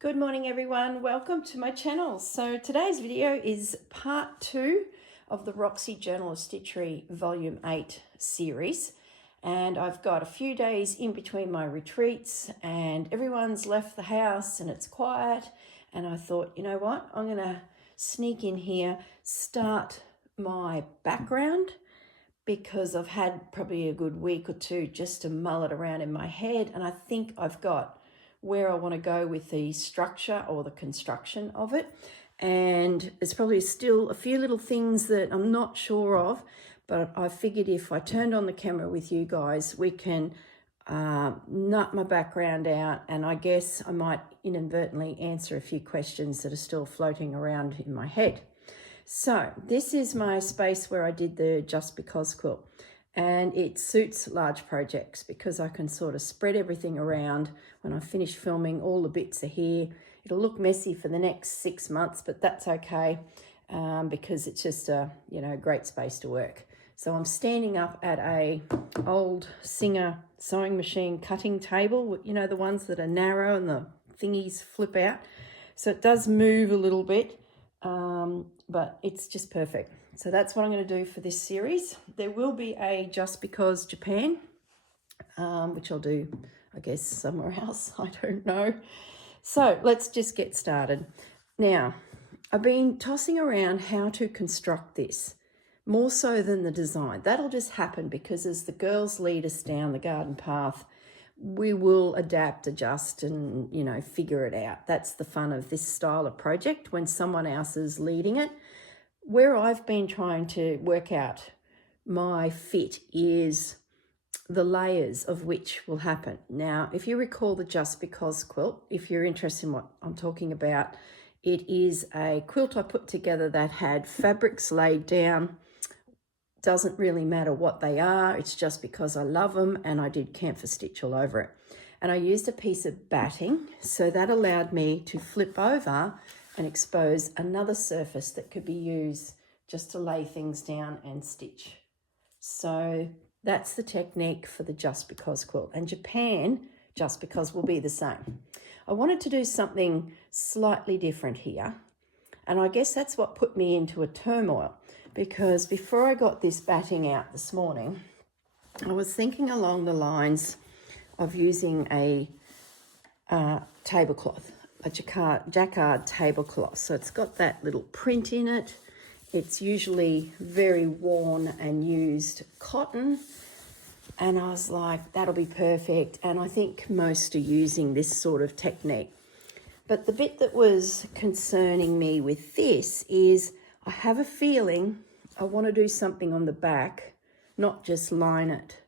Good morning everyone, welcome to my channel. So today's video is part 2 of the Roxy Journal of Stitchery Volume 8 series, and I've got a few days in between my retreats and everyone's left the house and it's quiet, and I thought, you know what, I'm gonna sneak in here, start my background, because I've had probably a good week or two just to mull it around in my head, and I think I've got where I want to go with the structure or the construction of it. And there's probably still a few little things that I'm not sure of, but I figured if I turned on the camera with you guys, we can nut my background out, and I guess I might inadvertently answer a few questions that are still floating around in my head. So this is my space where I did the Just Because quilt, and it suits large projects because I can sort of spread everything around. When I finish filming, all the bits are here. It'll look messy for the next 6 months, but that's okay because it's just a great space to work. So I'm standing up at a old Singer sewing machine cutting table, the ones that are narrow and the thingies flip out. So it does move a little bit, but it's just perfect. So that's what I'm going to do for this series. There will be a Just Because Japan, which I'll do, I guess, somewhere else. I don't know. So let's just get started. Now, I've been tossing around how to construct this, more so than the design. That'll just happen because as the girls lead us down the garden path, we will adapt, adjust, and, figure it out. That's the fun of this style of project when someone else is leading it. Where I've been trying to work out my fit is the layers of which will happen. Now, if you recall the Just Because quilt, if you're interested in what I'm talking about, it is a quilt I put together that had fabrics laid down. Doesn't really matter what they are, it's just because I love them, and I did camphor stitch all over it. And I used a piece of batting, so that allowed me to flip over and expose another surface that could be used just to lay things down and stitch. So that's the technique for the Just Because quilt, and Japan Just Because will be the same. I wanted to do something slightly different here, and I guess that's what put me into a turmoil, because before I got this batting out this morning, I was thinking along the lines of using a tablecloth, a jacquard tablecloth. So it's got that little print in it. It's usually very worn and used cotton. And I was like, that'll be perfect. And I think most are using this sort of technique. But the bit that was concerning me with this is I have a feeling I want to do something on the back, not just line it.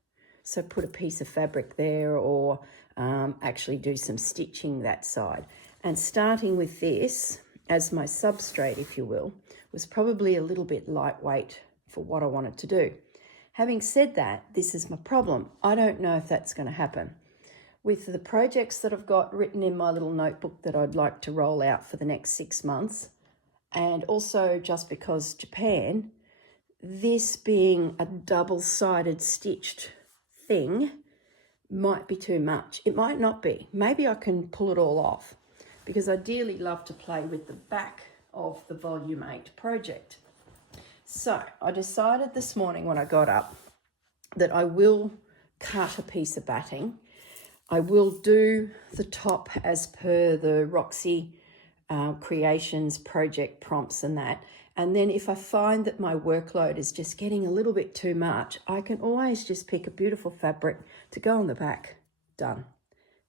So put a piece of fabric there, or actually do some stitching that side. And starting with this as my substrate, if you will, was probably a little bit lightweight for what I wanted to do. Having said that, this is my problem. I don't know if that's going to happen. With the projects that I've got written in my little notebook that I'd like to roll out for the next 6 months, and also Just Because Japan, this being a double-sided stitched thing might be too much. It might not be. Maybe I can pull it all off, because I dearly love to play with the back of the Volume 8 project. So I decided this morning when I got up that I will cut a piece of batting. I will do the top as per the Roxy Creations project prompts and that. And then if I find that my workload is just getting a little bit too much, I can always just pick a beautiful fabric to go on the back. Done.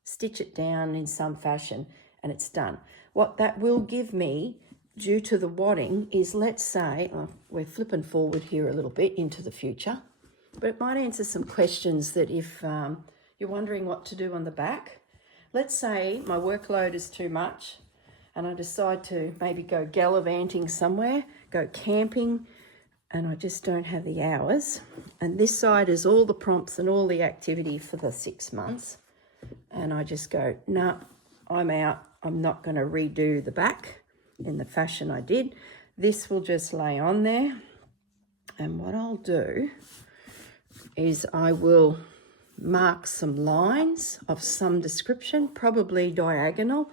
Stitch it down in some fashion and it's done. What that will give me, due to the wadding, is, let's say, we're flipping forward here a little bit into the future, but it might answer some questions that if you're wondering what to do on the back. Let's say my workload is too much and I decide to maybe go gallivanting somewhere, go camping, and I just don't have the hours. And this side is all the prompts and all the activity for the 6 months. And I just go, no, I'm out. I'm not going to redo the back in the fashion I did. This will just lay on there. And what I'll do is I will mark some lines of some description, probably diagonal,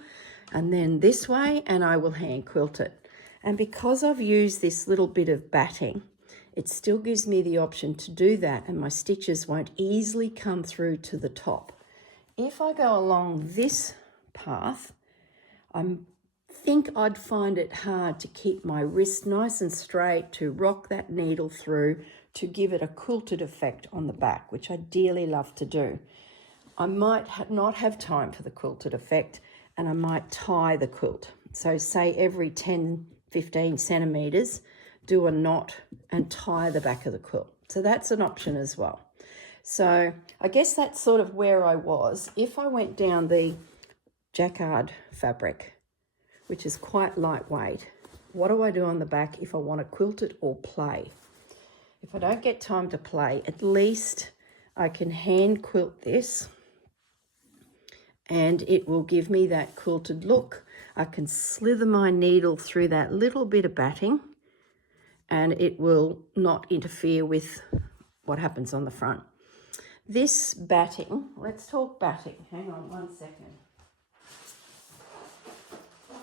and then this way, and I will hand quilt it. And because I've used this little bit of batting, it still gives me the option to do that, and my stitches won't easily come through to the top. If I go along this path, I think I'd find it hard to keep my wrist nice and straight, to rock that needle through, to give it a quilted effect on the back, which I dearly love to do. I might not have time for the quilted effect, and I might tie the quilt. So say every 10-15 centimeters, do a knot and tie the back of the quilt. So that's an option as well. So I guess that's sort of where I was. If I went down the jacquard fabric, which is quite lightweight, what do I do on the back if I want to quilt it or play? If I don't get time to play, at least I can hand quilt this, and it will give me that quilted look. I can slither my needle through that little bit of batting, and it will not interfere with what happens on the front. This batting, let's talk batting. Hang on 1 second.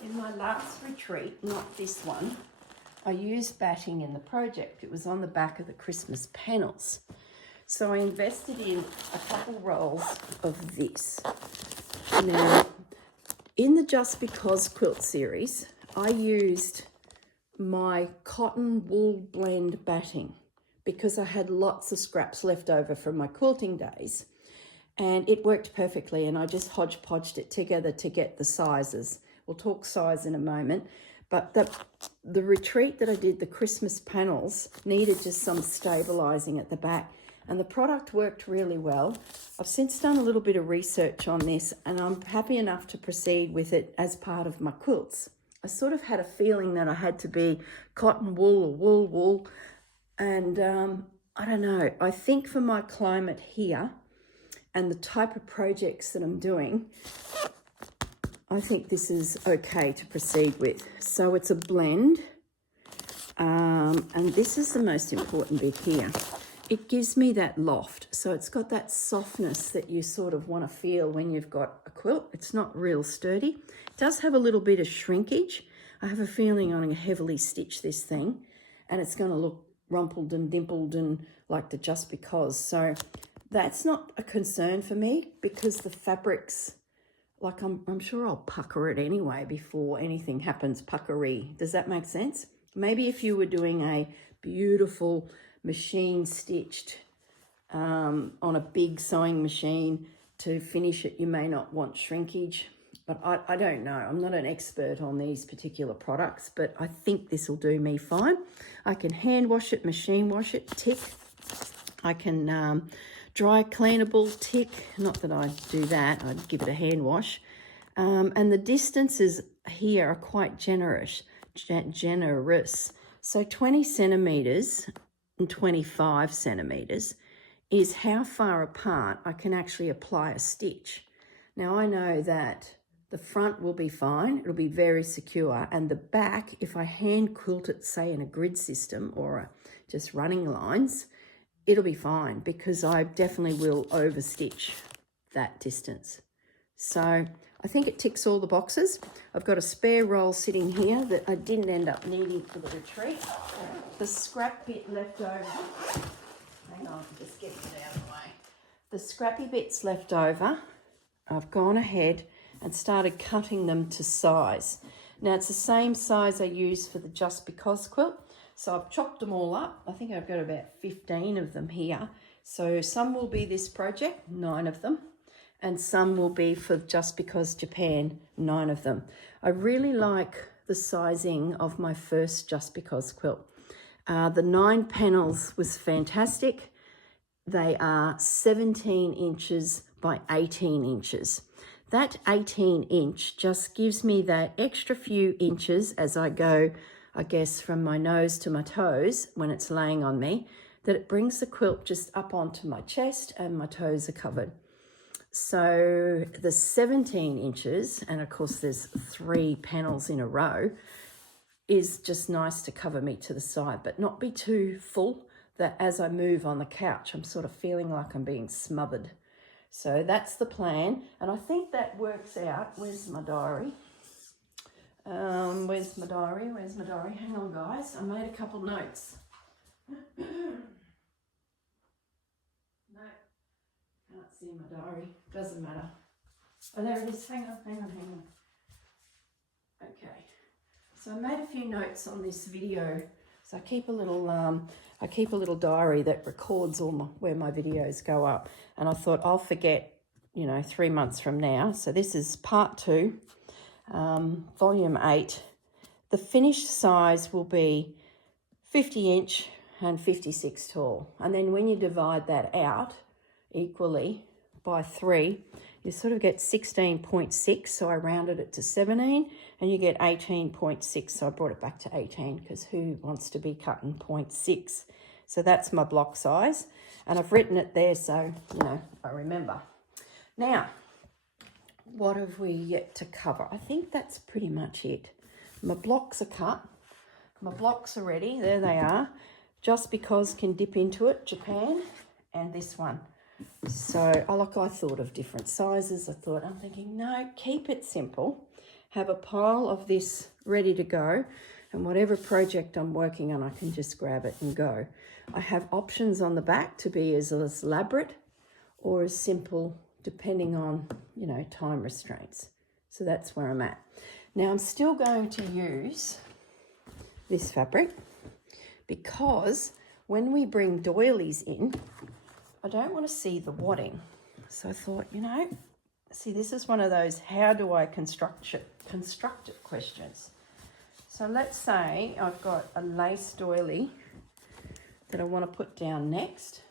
In my last retreat, not this one, I used batting in the project. It was on the back of the Christmas panels. So I invested in a couple rolls of this. Now, in the Just Because quilt series, I used my cotton wool blend batting because I had lots of scraps left over from my quilting days, and it worked perfectly, and I just hodgepodged it together to get the sizes. We'll talk size in a moment, but the retreat that I did, the Christmas panels, needed just some stabilizing at the back, and the product worked really well. I've since done a little bit of research on this, and I'm happy enough to proceed with it as part of my quilts. I sort of had a feeling that I had to be cotton wool or wool, and I don't know. I think for my climate here and the type of projects that I'm doing, I think this is okay to proceed with. So it's a blend, and this is the most important bit here. It gives me that loft, so it's got that softness that you sort of want to feel when you've got a quilt. It's not real sturdy. It does have a little bit of shrinkage. I have a feeling I'm going to heavily stitch this thing, and it's going to look rumpled and dimpled and like the Just Because. So that's not a concern for me, because the fabrics, like I'm sure I'll pucker it anyway before anything happens puckery. Does that make sense? Maybe if you were doing a beautiful machine stitched on a big sewing machine to finish it, you may not want shrinkage, but I don't know. I'm not an expert on these particular products, but I think this will do me fine. I can hand wash it, machine wash it, tick. I can dry cleanable, tick. Not that I do that, I'd give it a hand wash. And the distances here are quite generous. So 20 centimeters and 25 centimeters is how far apart I can actually apply a stitch. Now I know that the front will be fine, it'll be very secure, and the back, if I hand quilt it, say in a grid system or just running lines, it'll be fine, because I definitely will overstitch that distance. So I think it ticks all the boxes. I've got a spare roll sitting here that I didn't end up needing for the retreat. The scrap bit left over, hang on, just getting it out of the way. The scrappy bits left over, I've gone ahead and started cutting them to size. Now it's the same size I used for the Just Because quilt. So I've chopped them all up. I think I've got about 15 of them here. So some will be this project, 9 of them, and some will be for Just Because Japan, 9 of them. I really like the sizing of my first Just Because quilt. The 9 panels was fantastic. They are 17 inches by 18 inches. That 18 inch just gives me that extra few inches as I go, I guess, from my nose to my toes when it's laying on me, that it brings the quilt just up onto my chest and my toes are covered. So the 17 inches, and of course there's 3 panels in a row, is just nice to cover me to the side, but not be too full that as I move on the couch, I'm sort of feeling like I'm being smothered. So that's the plan, and I think that works out. Where's my diary? Where's my diary? Where's my diary? Hang on, guys. I made a couple notes. No, can't see my diary. Doesn't matter. Oh, there it is. Hang on. Okay. So I made a few notes on this video. So I keep a little diary that records where my videos go up. And I thought I'll forget, 3 months from now. So this is part 2, volume 8. The finished size will be 50 inch and 56 tall. And then when you divide that out equally by 3, you sort of get 16.6. So I rounded it to 17, and you get 18.6. So I brought it back to 18 because who wants to be cutting 0.6? So that's my block size. And I've written it there so, I remember. Now, what have we yet to cover? I think that's pretty much it. My blocks are cut. My blocks are ready. There they are. Just Because can dip into it, Japan, and this one. So I thought of different sizes. I'm thinking, no, keep it simple. Have a pile of this ready to go, and whatever project I'm working on, I can just grab it and go. I have options on the back to be as elaborate or as simple, depending on, time restraints. So that's where I'm at. Now I'm still going to use this fabric because when we bring doilies in, I don't want to see the wadding. So I thought, see, this is one of those how do I construct it questions. So let's say I've got a lace doily that I want to put down next.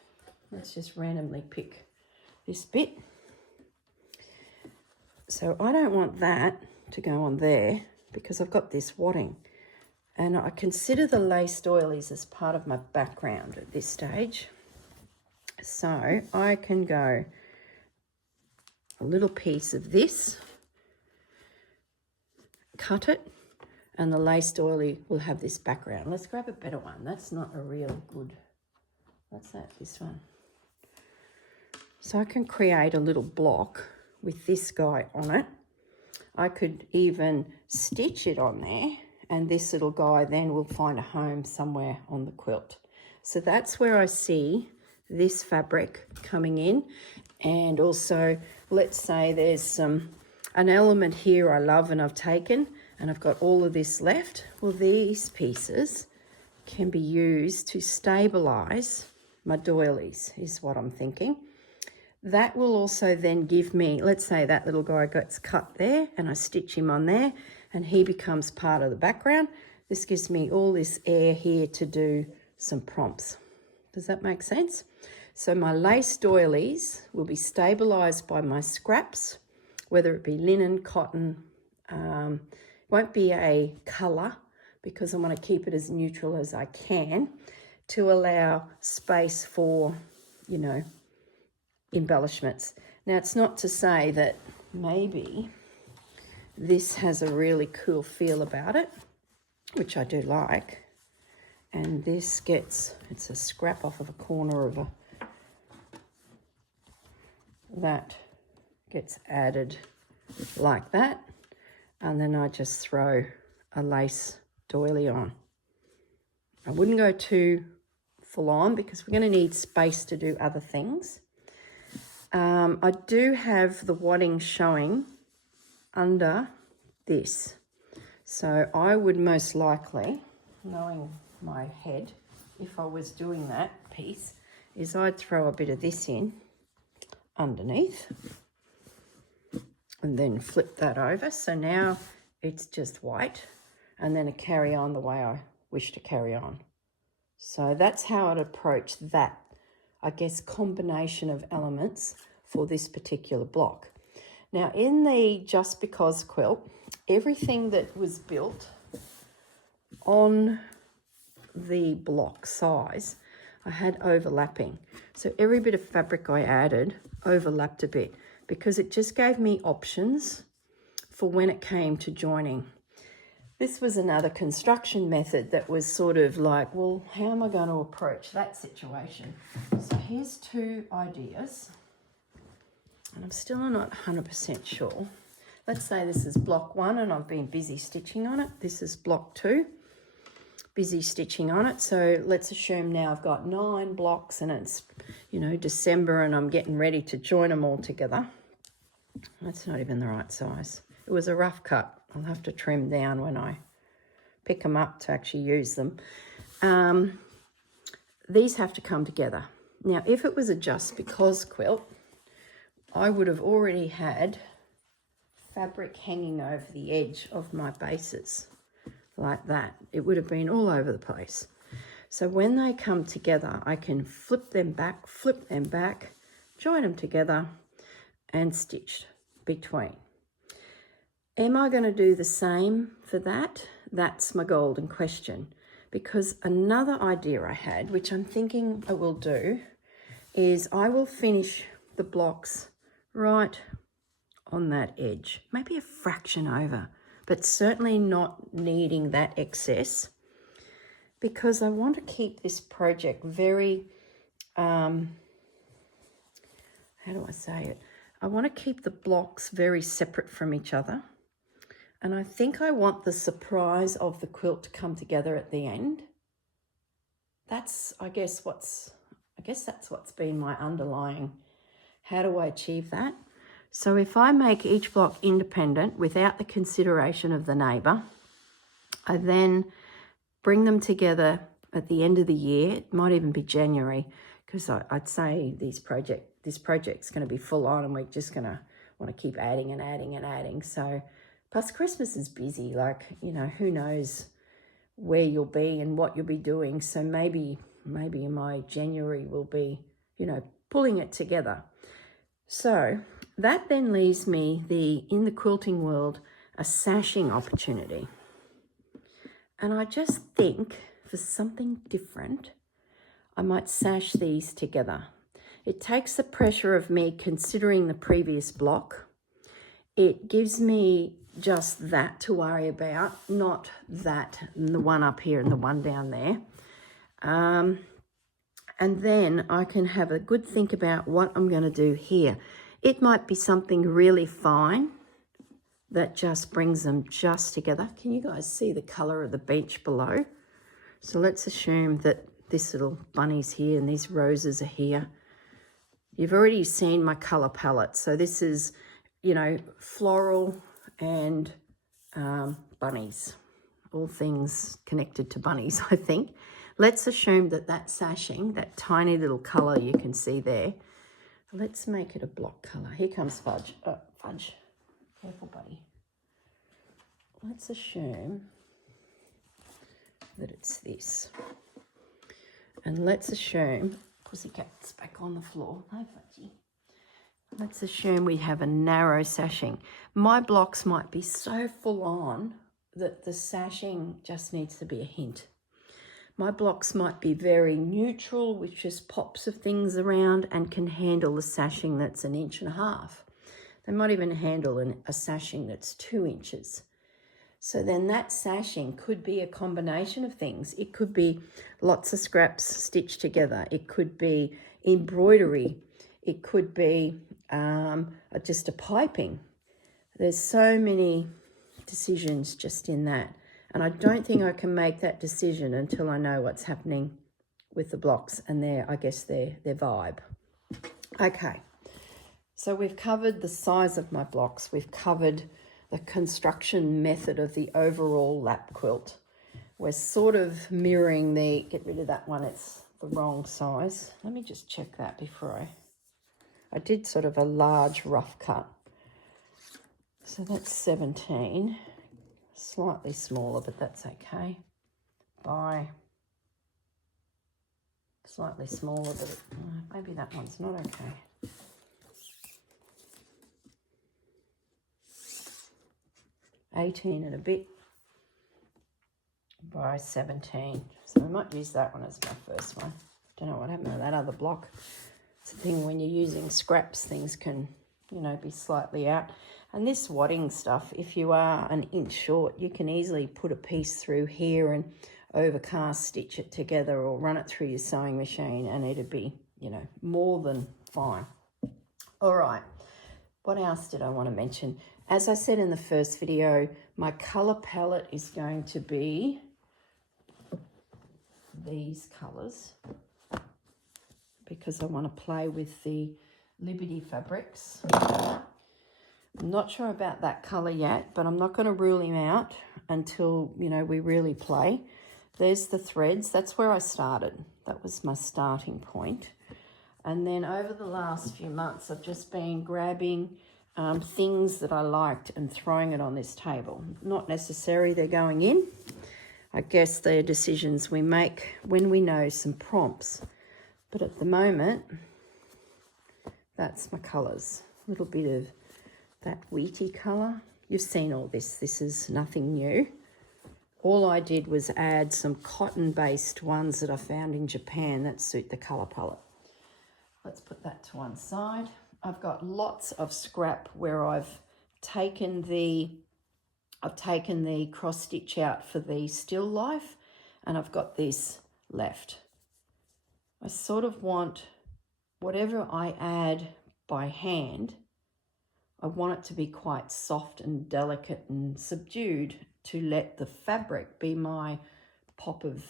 Let's just randomly pick this bit. So I don't want that to go on there because I've got this wadding. And I consider the lace doilies as part of my background at this stage. So I can go a little piece of this, cut it, and the lace doily will have this background. Let's grab a better one. That's not a real good, what's that, this one? So I can create a little block with this guy on it. I could even stitch it on there, and this little guy then will find a home somewhere on the quilt. So that's where I see this fabric coming in. And also, let's say there's an element here I love and I've taken, and I've got all of this left. Well, these pieces can be used to stabilize my doilies, is what I'm thinking. That will also then give me, let's say that little guy gets cut there and I stitch him on there and he becomes part of the background. This gives me all this air here to do some prompts. Does that make sense? So my lace doilies will be stabilized by my scraps, whether it be linen, cotton. Won't be a color because I want to keep it as neutral as I can to allow space for, embellishments. Now, it's not to say that maybe this has a really cool feel about it, which I do like. And this it's a scrap off of a corner of that gets added like that. And then I just throw a lace doily on. I wouldn't go too full on because we're going to need space to do other things. I do have the wadding showing under this. So I would most likely, knowing my head, if I was doing that piece, is I'd throw a bit of this in underneath and then flip that over. So now it's just white, and then I carry on the way I wish to carry on. So that's how I'd approach that, I guess, combination of elements for this particular block. Now, in the Just Because quilt, everything that was built on the block size, I had overlapping. So every bit of fabric I added overlapped a bit because it just gave me options for when it came to joining. This was another construction method that was sort of like, well, how am I going to approach that situation? So here's two ideas, and I'm still not 100% sure. let's say this is block 1 and I've been busy stitching on it. This is block 2, busy stitching on it. So let's assume now I've got 9 blocks and it's, you know, December and I'm getting ready to join them all together. That's not even the right size. It was a rough cut. I'll have to trim down when I pick them up to actually use them. These have to come together. Now, if it was a just because quilt, I would have already had fabric hanging over the edge of my bases like that. It would have been all over the place. So when they come together, I can flip them back, join them together and stitch between. Am I going to do the same for that? That's my golden question. Because another idea I had, which I'm thinking I will do, is I will finish the blocks right on that edge, maybe a fraction over, but certainly not needing that excess, because I want to keep this project very, how do I say it? I want to keep the blocks very separate from each other. And I think I want the surprise of the quilt to come together at the end. That's, I guess that's what's been my underlying, how do I achieve that? So if I make each block independent without the consideration of the neighbour, I then bring them together at the end of the year. It might even be January, because I'd say this project's going to be full on and we're just going to want to keep adding and adding and adding. So plus Christmas is busy, like, you know, who knows where you'll be and what you'll be doing. So maybe in my January will be, you know, pulling it together. So that then leaves me in the quilting world, a sashing opportunity. And I just think for something different, I might sash these together. It takes the pressure of me considering the previous block. It gives me just that to worry about, not that, and the one up here and the one down there. And then I can have a good think about what I'm going to do here. It might be something really fine that just brings them just together. Can you guys see the colour of the bench below? So let's assume that this little bunny's here and these roses are here. You've already seen my colour palette. So this is, you know, floral and bunnies, all things connected to bunnies, I think. Let's assume that sashing, that tiny little colour you can see there, let's make it a block colour. Here comes Fudge. Oh, Fudge. Careful, buddy. Let's assume that it's this. And let's assume, Pussycat's back on the floor. Hi, Fudgy. Let's assume we have a narrow sashing. My blocks might be so full on that the sashing just needs to be a hint. My blocks might be very neutral, with just pops of things around and can handle the sashing that's 1.5 inches. They might even handle a sashing that's 2 inches. So then that sashing could be a combination of things. It could be lots of scraps stitched together. It could be embroidery. It could be just a piping. There's so many decisions just in that. And I don't think I can make that decision until I know what's happening with the blocks and their vibe. Okay, so we've covered the size of my blocks. We've covered the construction method of the overall lap quilt. We're sort of mirroring get rid of that one, it's the wrong size. Let me just check that before I did sort of a large rough cut. So that's 17. Slightly smaller, but that's okay. By slightly smaller, but maybe that one's not okay. $18 and a bit by 17. So we might use that one as my first one. Don't know what happened to that other block. It's the thing when you're using scraps, things can, you know, be slightly out. And this wadding stuff, if you are 1 inch short, you can easily put a piece through here and overcast stitch it together or run it through your sewing machine and it'd be, you know, more than fine. All right. what else did I want to mention? As I said in the first video, my colour palette is going to be these colours because I want to play with the Liberty fabrics. I'm not sure about that colour yet, but I'm not going to rule him out until, you know, we really play. There's the threads. That's where I started. That was my starting point. And then over the last few months, I've just been grabbing things that I liked and throwing it on this table. Not necessarily they're going in. I guess they're decisions we make when we know some prompts. But at the moment, that's my colours. A little bit of that wheaty colour. You've seen all this. This is nothing new. All I did was add some cotton-based ones that I found in Japan that suit the colour palette. Let's put that to one side. I've got lots of scrap where I've taken the cross stitch out for the still life, and I've got this left. I sort of want whatever I add by hand, I want it to be quite soft and delicate and subdued to let the fabric be my pop of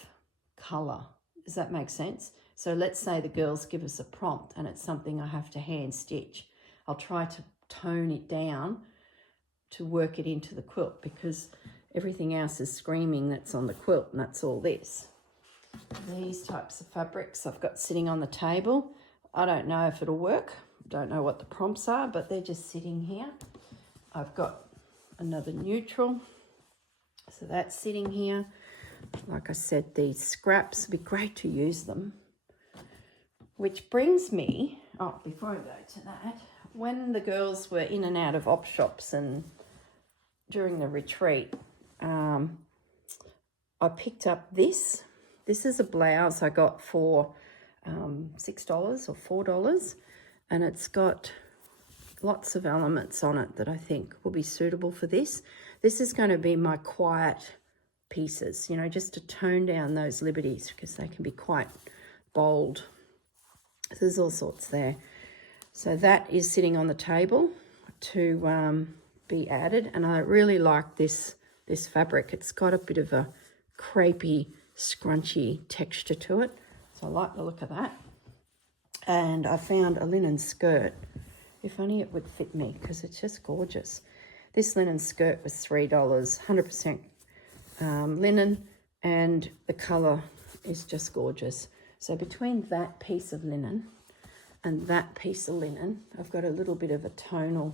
colour. Does that make sense? So let's say the girls give us a prompt and it's something I have to hand stitch. I'll try to tone it down to work it into the quilt because everything else is screaming that's on the quilt, and that's all this. These types of fabrics I've got sitting on the table. I don't know if it'll work. Don't know what the prompts are, but they're just sitting here. I've got another neutral, so that's sitting here. Like I said, these scraps, it'd be great to use them. Which brings me, before I go to that, when the girls were in and out of op shops and during the retreat, I picked up this. This is a blouse I got for $6 or $4, and it's got lots of elements on it that I think will be suitable for this. This is going to be my quiet pieces, you know, just to tone down those liberties because they can be quite bold. So there's all sorts there. So that is sitting on the table to be added, and I really like this fabric. It's got a bit of a crepey, scrunchy texture to it, so I like the look of that. And I found a linen skirt. If only it would fit me because it's just gorgeous. This linen skirt was $3, 100% linen, and the colour is just gorgeous. So between that piece of linen and that piece of linen, I've got a little bit of a tonal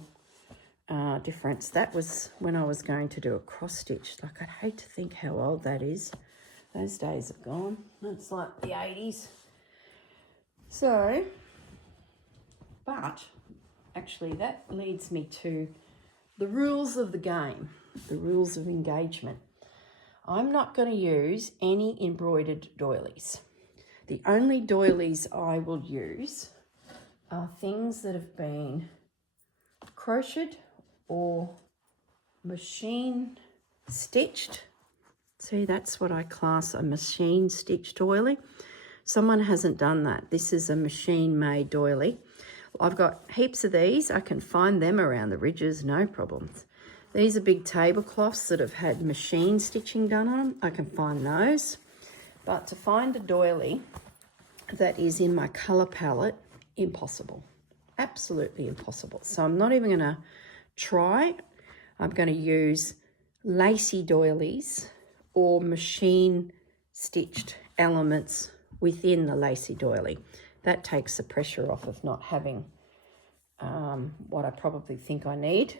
difference. That was when I was going to do a cross stitch. Like, I'd hate to think how old that is. Those days have gone. It's like the 80s. So, but actually that leads me to the rules of the game, the rules of engagement. I'm not going to use any embroidered doilies. The only doilies I will use are things that have been crocheted or machine stitched. See, that's what I class a machine stitched doily. Someone hasn't done that. This is a machine made doily. I've got heaps of these. I can find them around the ridges, no problems. These are big tablecloths that have had machine stitching done on them. I can find those. But to find a doily that is in my colour palette, impossible. Absolutely impossible. So I'm not even going to try. I'm going to use lacy doilies or machine stitched elements within the lacy doily. That takes the pressure off of not having what I probably think I need.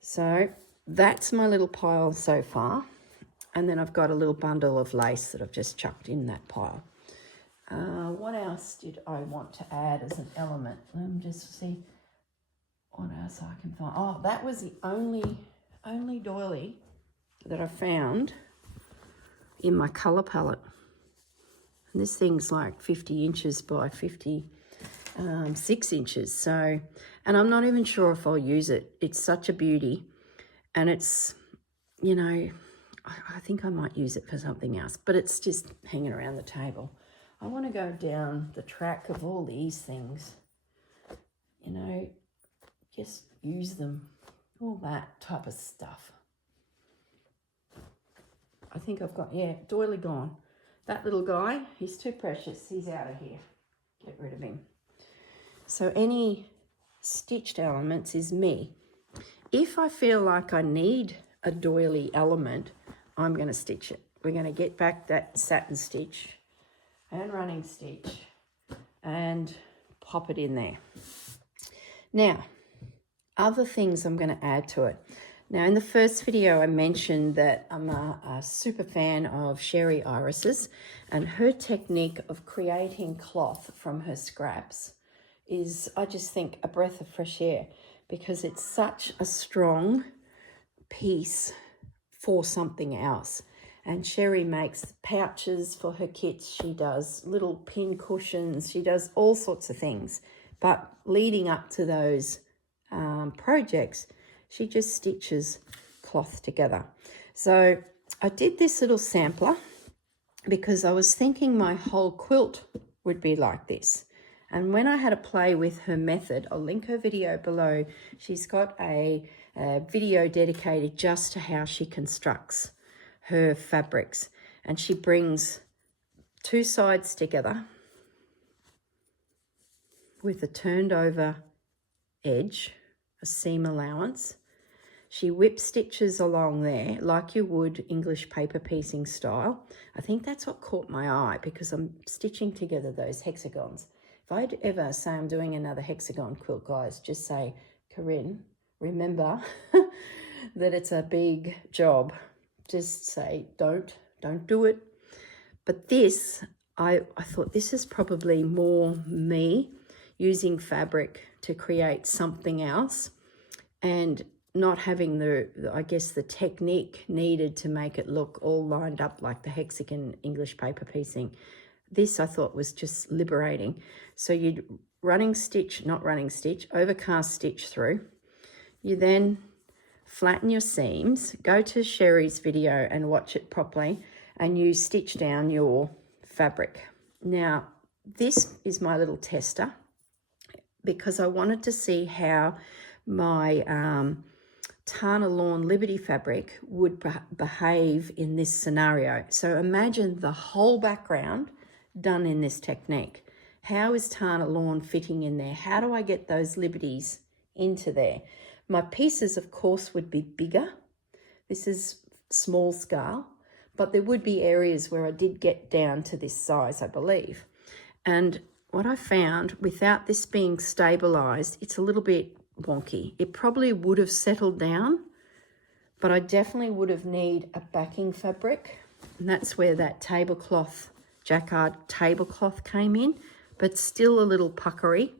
So that's my little pile so far. And then I've got a little bundle of lace that I've just chucked in that pile. What else did I want to add as an element? Let me just see what else I can find. Oh, that was the only doily that I found in my colour palette. And this thing's like 50 inches by 56 inches. So, and I'm not even sure if I'll use it. It's such a beauty. And it's, you know, I think I might use it for something else, but it's just hanging around the table. I want to go down the track of all these things, you know, just use them, all that type of stuff. I think I've got, yeah, doily gone. That little guy, he's too precious. He's out of here. Get rid of him. So any stitched elements is me. If I feel like I need a doily element, I'm going to stitch it. We're going to get back that satin stitch and running stitch and pop it in there. Now, other things I'm going to add to it. Now, in the first video, I mentioned that I'm a super fan of Sherry Iris's, and her technique of creating cloth from her scraps is, I just think, a breath of fresh air, because it's such a strong piece for something else. And Sherry makes pouches for her kits. She does little pin cushions. She does all sorts of things. But leading up to those projects, she just stitches cloth together. So I did this little sampler because I was thinking my whole quilt would be like this. And when I had a play with her method, I'll link her video below. She's got a video dedicated just to how she constructs her fabrics. And she brings two sides together with a turned over edge, a seam allowance. She whip stitches along there like you would English paper piecing style. I think that's what caught my eye, because I'm stitching together those hexagons. If I'd ever say I'm doing another hexagon quilt, guys, just say, Corrine, remember that it's a big job. Just say, don't do it. But this, I thought this is probably more me using fabric to create something else, and not having I guess the technique needed to make it look all lined up like the hexagon English paper piecing. This I thought was just liberating. So you'd overcast stitch through. You then flatten your seams, go to Sherry's video and watch it properly, and you stitch down your fabric. Now, this is my little tester, because I wanted to see how my Tana Lawn Liberty fabric would behave in this scenario. So imagine the whole background done in this technique. How is Tana Lawn fitting in there? How do I get those liberties into there? My pieces, of course, would be bigger. This is small scale, but there would be areas where I did get down to this size, I believe. And what I found, without this being stabilized, it's a little bit wonky. It probably would have settled down, but I definitely would have need a backing fabric, and that's where that tablecloth, jacquard tablecloth came in, but still a little puckery.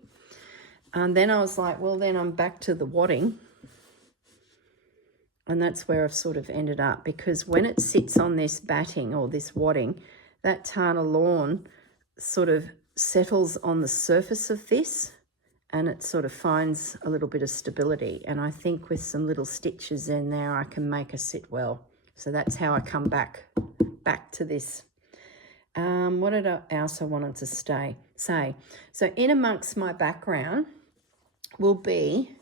And then I was like, well, then I'm back to the wadding, and that's where I've sort of ended up, because when it sits on this batting or this wadding, that Tana Lawn sort of settles on the surface of this, and it sort of finds a little bit of stability. And I think with some little stitches in there, I can make her sit well. So that's how I come back to this. What else I wanted to say? So in amongst my background will be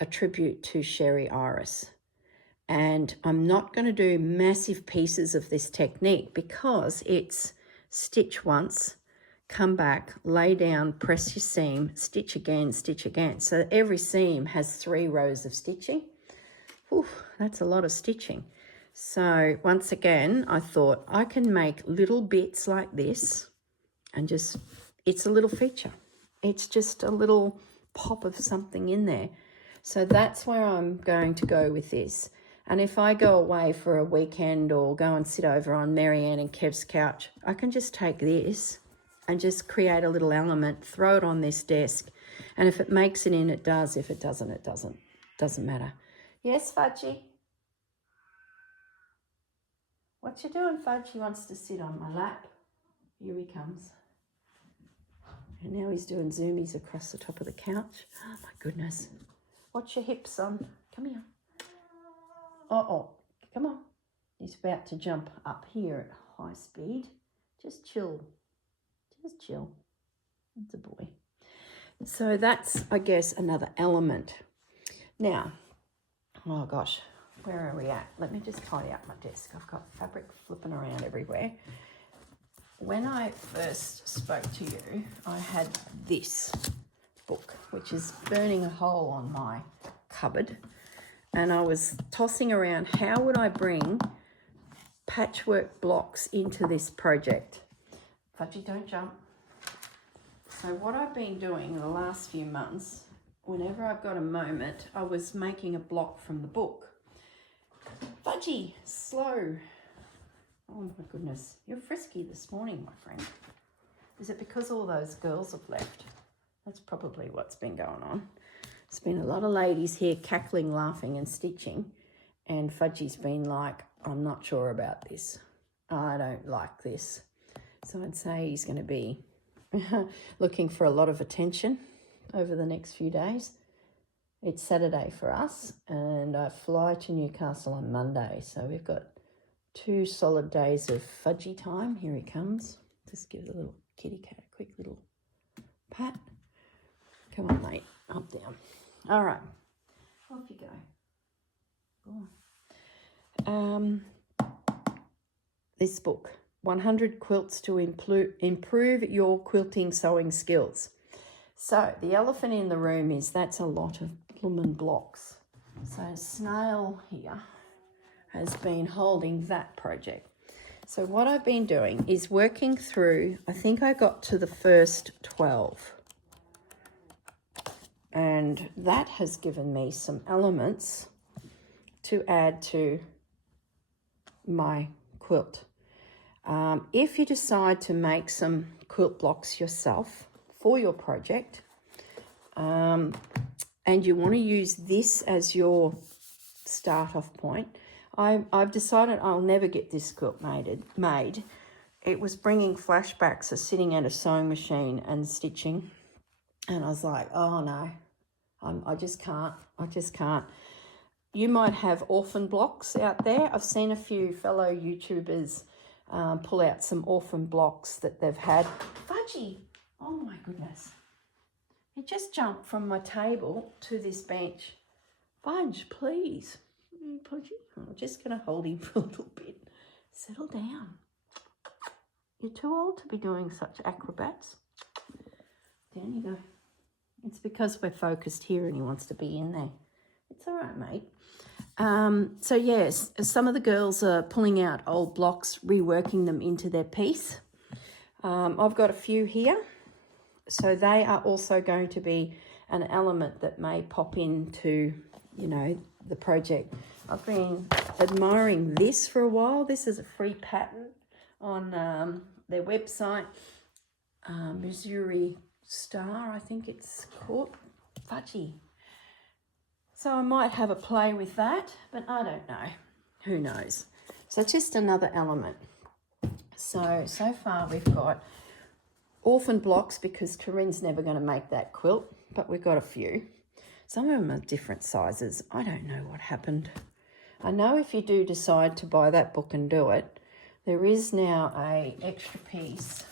a tribute to Sherry Iris. And I'm not going to do massive pieces of this technique, because it's stitch once, come back, lay down, press your seam, stitch again, stitch again. So every seam has 3 rows of stitching. Whew, that's a lot of stitching. So once again, I thought I can make little bits like this, and just, it's a little feature. It's just a little pop of something in there. So that's where I'm going to go with this. And if I go away for a weekend or go and sit over on Marianne and Kev's couch, I can just take this and just create a little element, throw it on this desk. And if it makes it in, it does. If it doesn't, it doesn't. Doesn't matter. Yes, Fudgy? What you doing, Fudge? He wants to sit on my lap. Here he comes. And now he's doing zoomies across the top of the couch. Oh, my goodness. Watch your hips, son. Come here. Uh-oh. Come on. He's about to jump up here at high speed. Just chill. Just chill. It's a boy. So that's, I guess, another element. Now, oh gosh, where are we at? Let me just tidy up my desk. I've got fabric flipping around everywhere. When I first spoke to you, I had this book, which is burning a hole on my cupboard. And I was tossing around, how would I bring patchwork blocks into this project? Fudgy, don't jump. So what I've been doing in the last few months, whenever I've got a moment, I was making a block from the book. Fudgy, slow. Oh my goodness, you're frisky this morning, my friend. Is it because all those girls have left? That's probably what's been going on. There's been a lot of ladies here cackling, laughing and stitching, and Fudgy's been like, I'm not sure about this. I don't like this. So I'd say he's going to be looking for a lot of attention over the next few days. It's Saturday for us, and I fly to Newcastle on Monday, so we've got 2 solid days of Fudgy time. Here he comes. Just give the little kitty cat a quick little pat. Come on, mate. Up, down. All right. Off you go. Go on. This book, 100 Quilts to Improve Your Quilting Sewing Skills. So the elephant in the room is that's a lot of blooming blocks. So Snail here has been holding that project. So what I've been doing is working through, I think I got to the first 12. And that has given me some elements to add to my quilt. If you decide to make some quilt blocks yourself for your project, and you want to use this as your start-off point, I've decided I'll never get this quilt made. It was bringing flashbacks of sitting at a sewing machine and stitching, and I was like, oh no, I just can't. You might have orphan blocks out there. I've seen a few fellow YouTubers pull out some orphan blocks that they've had. Fudgy, oh my goodness. He just jumped from my table to this bench. Fudge, please. Fudgy, I'm just going to hold him for a little bit. Settle down. You're too old to be doing such acrobats. Down you go. It's because we're focused here and he wants to be in there. It's all right, mate. So yes, some of the girls are pulling out old blocks, reworking them into their piece. I've got a few here. So they are also going to be an element that may pop into, you know, the project. I've been admiring this for a while. This is a free pattern on their website, Missouri Star, I think it's called. Fudgy. So I might have a play with that, but I don't know. Who knows? So it's just another element. So far we've got orphan blocks because Corrine's never going to make that quilt, but we've got a few. Some of them are different sizes. I don't know what happened. I know if you do decide to buy that book and do it, there is now a extra piece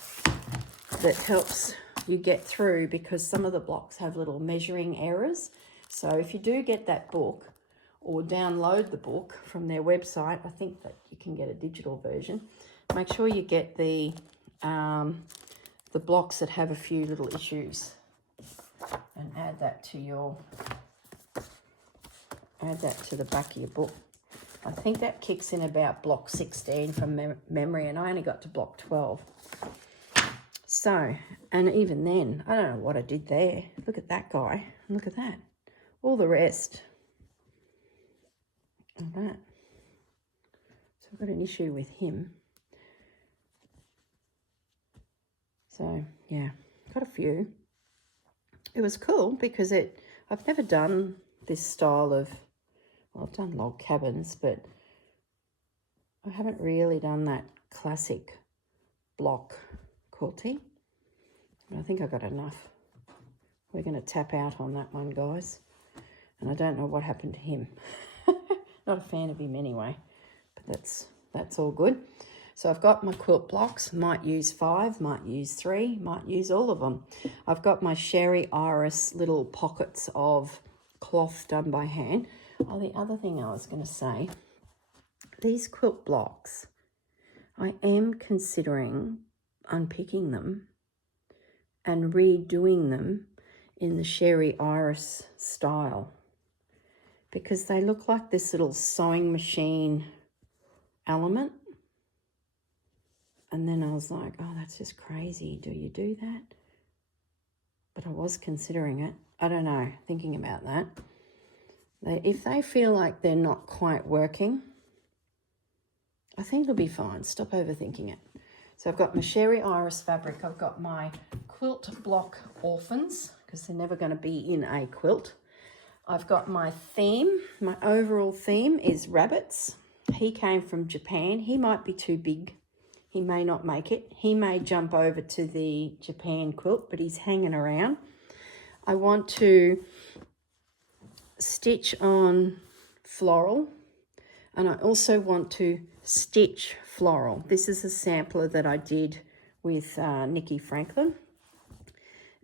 that helps you get through because some of the blocks have little measuring errors. So if you do get that book or download the book from their website, I think that you can get a digital version. Make sure you get the blocks that have a few little issues and add that to the back of your book. I think that kicks in about block 16 from memory, and I only got to block 12. So, and even then, I don't know what I did there. Look at that guy. Look at that. All the rest. Like that. So I've got an issue with him. So, yeah, got a few. It was cool because I've never done this style of, well, I've done log cabins, but I haven't really done that classic block quilting. But I think I got enough. We're going to tap out on that one, guys. And I don't know what happened to him. Not a fan of him anyway, but that's all good. So I've got my quilt blocks, might use 5, might use 3, might use all of them. I've got my Sherry Iris little pockets of cloth done by hand. Oh, the other thing I was going to say, these quilt blocks, I am considering unpicking them and redoing them in the Sherry Iris style, because they look like this little sewing machine element. And then I was like, oh, that's just crazy. Do you do that? But I was considering it. I don't know, thinking about that. If they feel like they're not quite working, I think it'll be fine. Stop overthinking it. So I've got my Sherry Iris fabric. I've got my quilt block orphans, because they're never going to be in a quilt. I've got my theme. My overall theme is rabbits. He came from Japan. He might be too big. He may not make it. He may jump over to the Japan quilt, but he's hanging around. I want to stitch on floral, and I also want to stitch floral. This is a sampler that I did with Nikki Franklin.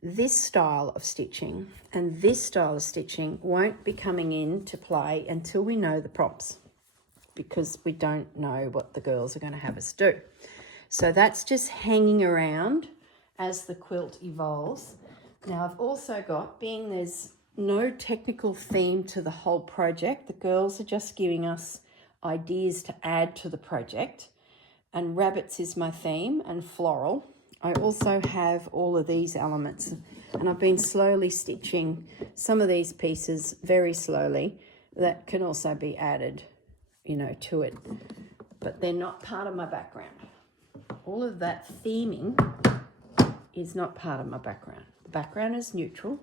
This style of stitching and this style of stitching won't be coming into play until we know the prompts, because we don't know what the girls are going to have us do. So that's just hanging around as the quilt evolves. Now I've also got, being there's no technical theme to the whole project, the girls are just giving us ideas to add to the project, and rabbits is my theme, and floral. I also have all of these elements, and I've been slowly stitching some of these pieces very slowly that can also be added, you know, to it, but they're not part of my background. All of that theming is not part of my background. The background is neutral,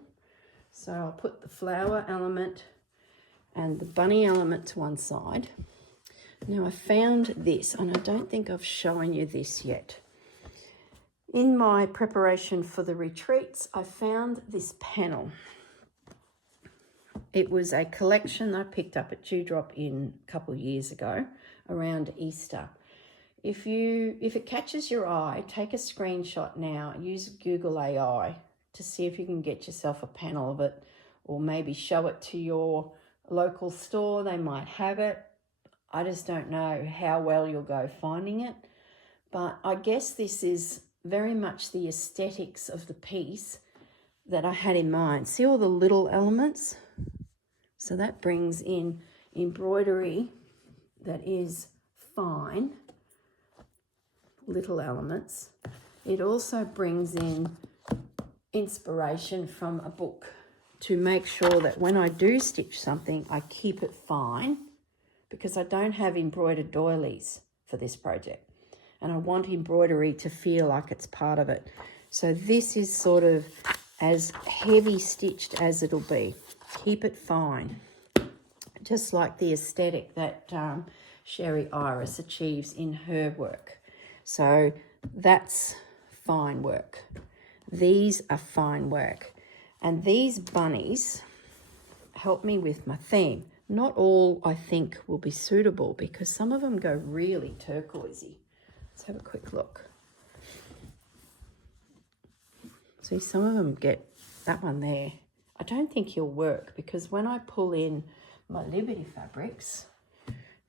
so I'll put the flower element and the bunny element to one side. Now I found this, and I don't think I've shown you this yet. In my preparation for the retreats, I found this panel. It was a collection I picked up at Dewdrop Inn a couple of years ago around Easter. If it catches your eye, take a screenshot now, use Google AI to see if you can get yourself a panel of it, or maybe show it to your local store. They might have it. I just don't know how well you'll go finding it, but I guess this is very much the aesthetics of the piece that I had in mind. See all the little elements? So that brings in embroidery that is fine, little elements. It also brings in inspiration from a book to make sure that when I do stitch something, I keep it fine, because I don't have embroidered doilies for this project, and I want embroidery to feel like it's part of it. So this is sort of as heavy stitched as it'll be. Keep it fine, just like the aesthetic that Sherry Iris achieves in her work. So that's fine work. These are fine work. And these bunnies help me with my theme. Not all, I think, will be suitable, because some of them go really turquoisey. Let's have a quick look. See, some of them get that one there. I don't think he'll work, because when I pull in my Liberty fabrics,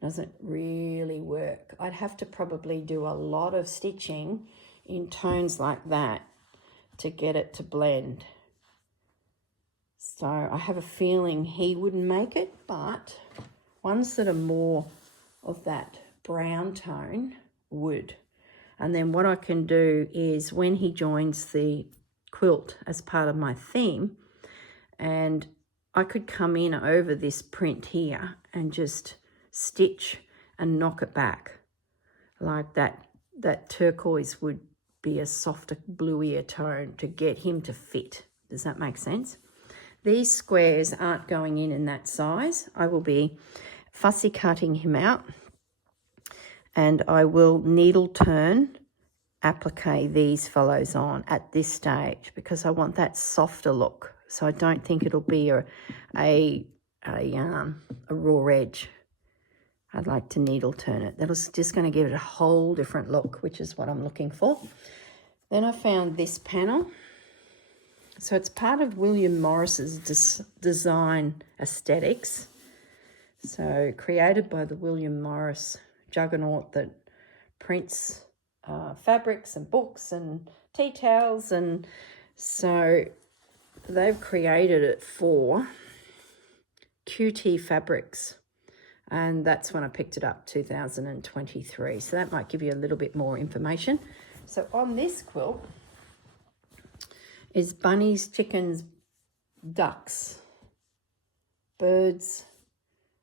doesn't really work. I'd have to probably do a lot of stitching in tones like that to get it to blend. So I have a feeling he wouldn't make it, but ones that are more of that brown tone would. And then what I can do is, when he joins the quilt as part of my theme, and I could come in over this print here and just stitch and knock it back like that. That turquoise would be a softer, bluier tone to get him to fit. Does that make sense? These squares aren't going in that size. I will be fussy cutting him out, and I will needle turn applique these fellows on at this stage, because I want that softer look. So I don't think it'll be a raw edge. I'd like to needle turn it. That was just going to give it a whole different look, which is what I'm looking for. Then I found this panel. So it's part of William Morris's design aesthetics. So created by the William Morris juggernaut that prints fabrics and books and tea towels. And so they've created it for QT Fabrics. And that's when I picked it up, 2023. So that might give you a little bit more information. So on this quilt is bunnies, chickens, ducks, birds.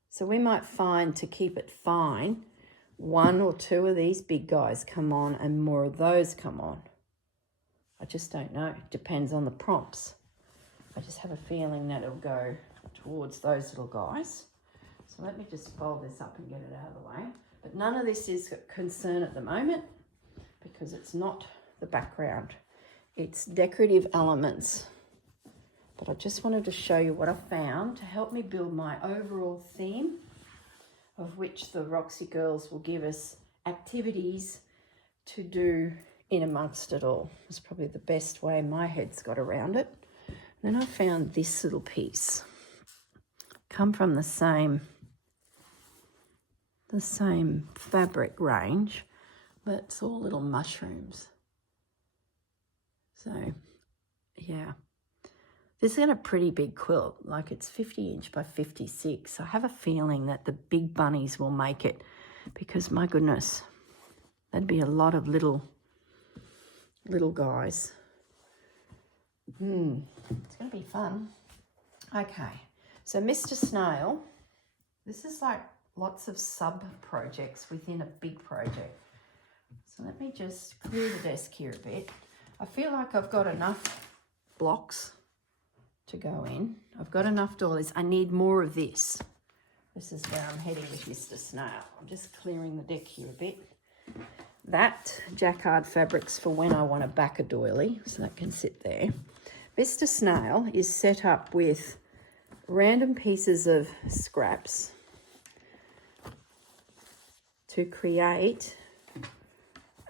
So we might find, to keep it fine, 1 or 2 of these big guys come on and more of those come on. I just don't know. It depends on the prompts. I just have a feeling that it'll go towards those little guys. So let me just fold this up and get it out of the way. But none of this is a concern at the moment because it's not the background. It's decorative elements. But I just wanted to show you what I found to help me build my overall theme, of which the Roxy girls will give us activities to do in amongst it all. It's probably the best way my head's got around it. And then I found this little piece. Come from the same fabric range, but it's all little mushrooms. So yeah, this is a pretty big quilt, like it's 50 inch by 56. I have a feeling that the big bunnies will make it because my goodness, that'd be a lot of little guys. It's gonna be fun. Okay, so Mr. Snail, this is like lots of sub projects within a big project. So let me just clear the desk here a bit. I feel like I've got enough blocks to go in. I've got enough dollies. I need more of this. This is where I'm heading with Mr. Snail. I'm just clearing the deck here a bit. That jacquard fabric's for when I want to back a doily, so that can sit there. Mr. Snail is set up with random pieces of scraps to create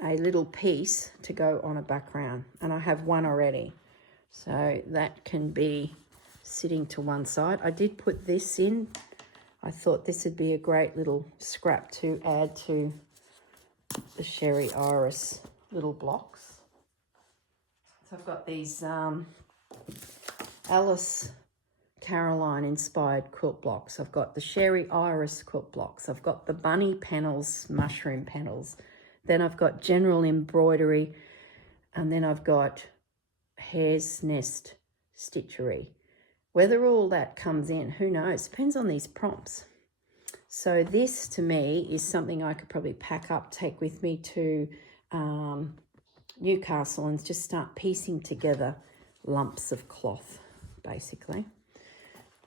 a little piece to go on a background, and I have one already, so that can be sitting to one side. I did put this in. I thought this would be a great little scrap to add to the Sherry Iris little blocks. So I've got these Alice Caroline inspired quilt blocks. I've got the Sherry Iris quilt blocks. I've got the bunny panels, mushroom panels. Then I've got general embroidery, and then I've got hare's nest stitchery. Whether all that comes in, who knows? Depends on these prompts. So this to me is something I could probably pack up, take with me to Newcastle and just start piecing together lumps of cloth, basically.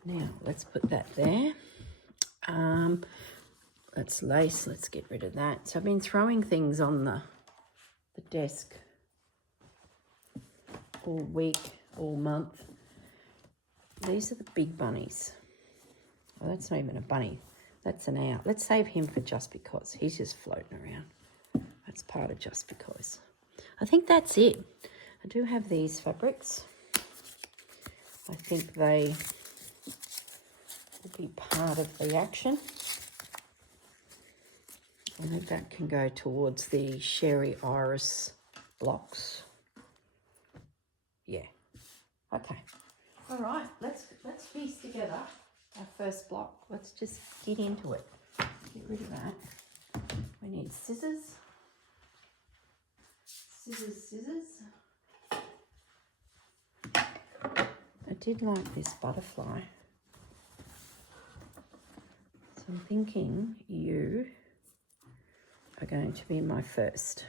Now, let's put that there. Let's lace, let's get rid of that. So I've been throwing things on the desk all week, all month. These are the big bunnies. Oh, that's not even a bunny. That's an owl. Let's save him for just because. He's just floating around. That's part of just because. I think that's it. I do have these fabrics. I think they will be part of the action. I think that can go towards the Sherry Iris blocks. Yeah. Okay. All right. Let's piece together our first block. Let's just get into it. Get rid of that. We need scissors. Scissors. I did like this butterfly. So I'm thinking you are going to be my first.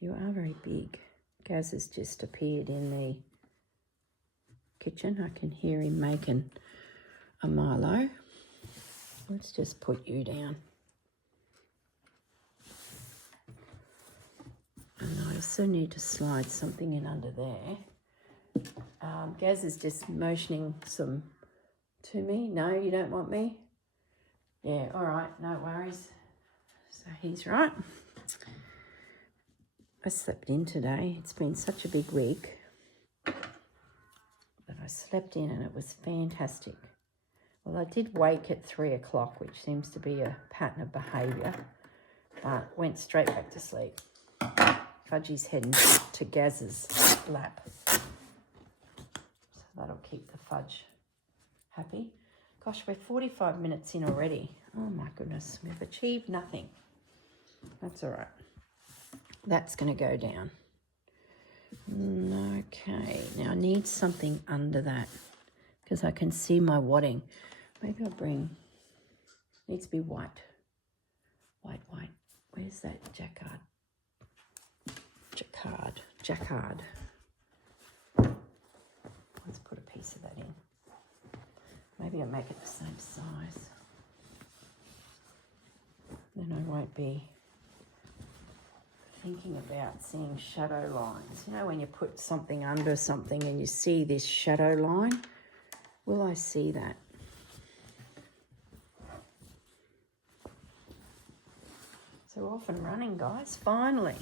You are very big. Gaz has just appeared in the kitchen. I can hear him making a Milo. Let's just put you down. And I also need to slide something in under there. Gaz is just motioning some to me. No, you don't want me? Yeah, all right, no worries. So he's right. I slept in today. It's been such a big week that I slept in and it was fantastic. Well, I did wake at 3 o'clock, which seems to be a pattern of behaviour, but went straight back to sleep. Fudgy's heading to Gaz's lap, so that'll keep the fudge happy. Gosh, we're 45 minutes in already. Oh my goodness, we've achieved nothing. That's all right. That's going to go down. Okay, now I need something under that because I can see my wadding. Maybe I'll bring, needs to be white. White. Where's that jacquard? Jacquard. Let's put a piece of that in. Maybe I'll make it the same size. Then I won't be thinking about seeing shadow lines. You know when you put something under something and you see this shadow line? Will I see that? So off and running, guys, finally.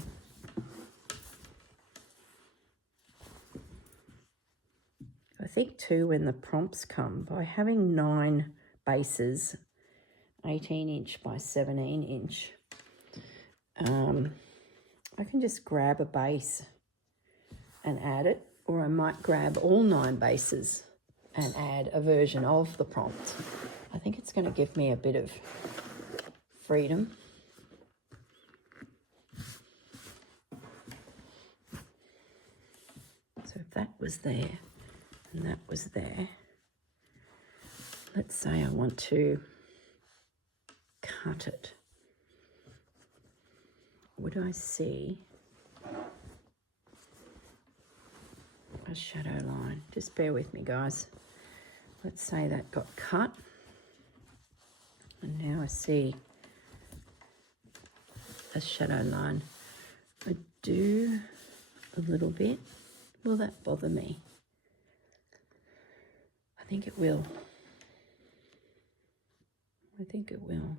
I think too when the prompts come, by having 9 bases, 18-inch by 17-inch, I can just grab a base and add it, or I might grab all 9 bases and add a version of the prompt. I think it's going to give me a bit of freedom. So if that was there and that was there, let's say I want to cut it. Would I see a shadow line? Just bear with me, guys. Let's say that got cut. And now I see a shadow line. I do a little bit. Will that bother me? I think it will. I think it will.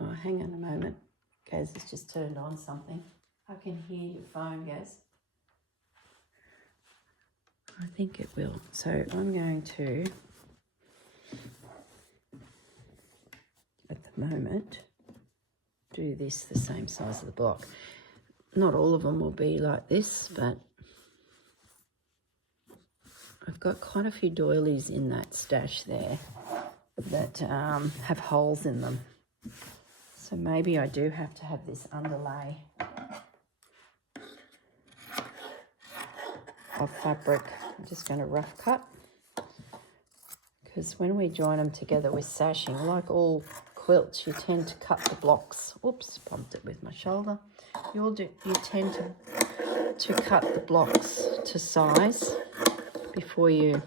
Oh, hang on a moment. Gaz has just turned on something. I can hear your phone, Gaz. I think it will. So I'm going to, at the moment, do this the same size of the block. Not all of them will be like this, but I've got quite a few doilies in that stash there that have holes in them. So maybe I do have to have this underlay of fabric. I'm just going to rough cut, because when we join them together with sashing, like all quilts, you tend to cut the blocks. Oops, bumped it with my shoulder. You tend to cut the blocks to size before you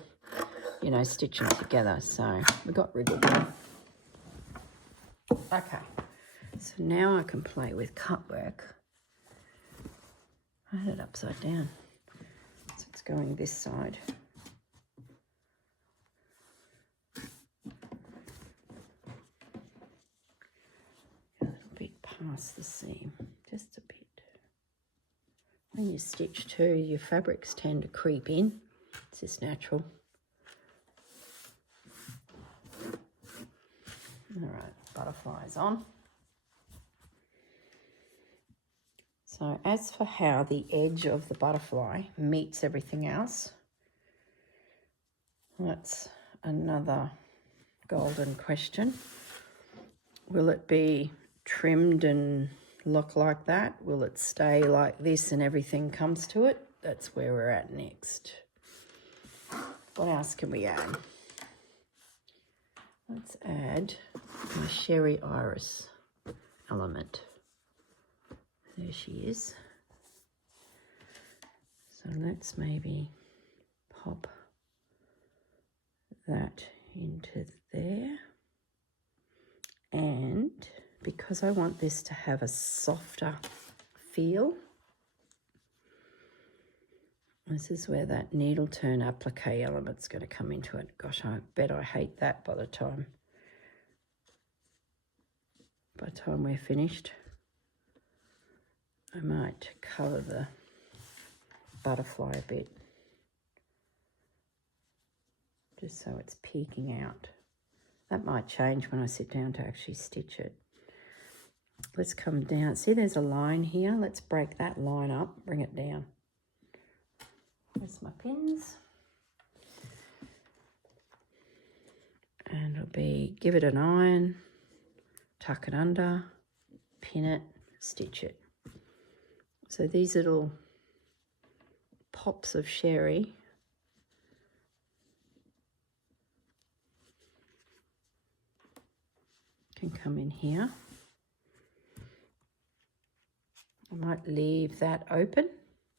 stitch them together. So we got rid of them. Okay, so now I can play with cut work. I had it upside down, so it's going this side. A little bit past the seam, just a bit. When you stitch too, your fabrics tend to creep in. It's just natural. All right, butterflies on. So as for how the edge of the butterfly meets everything else, that's another golden question. Will it be trimmed and look like that? Will it stay like this and everything comes to it? That's where we're at next. What else can we add? Let's add my Sherry Iris element. There she is. So let's maybe pop that into there. And because I want this to have a softer feel, this is where that needle turn applique element's going to come into it. Gosh, I bet I hate that by the time by the time we're finished. I might colour the butterfly a bit, just so it's peeking out. That might change when I sit down to actually stitch it. Let's come down. See, there's a line here. Let's break that line up, bring it down. Where's my pins? And it'll be, give it an iron, tuck it under, pin it, stitch it. So these little pops of sherry can come in here. I might leave that open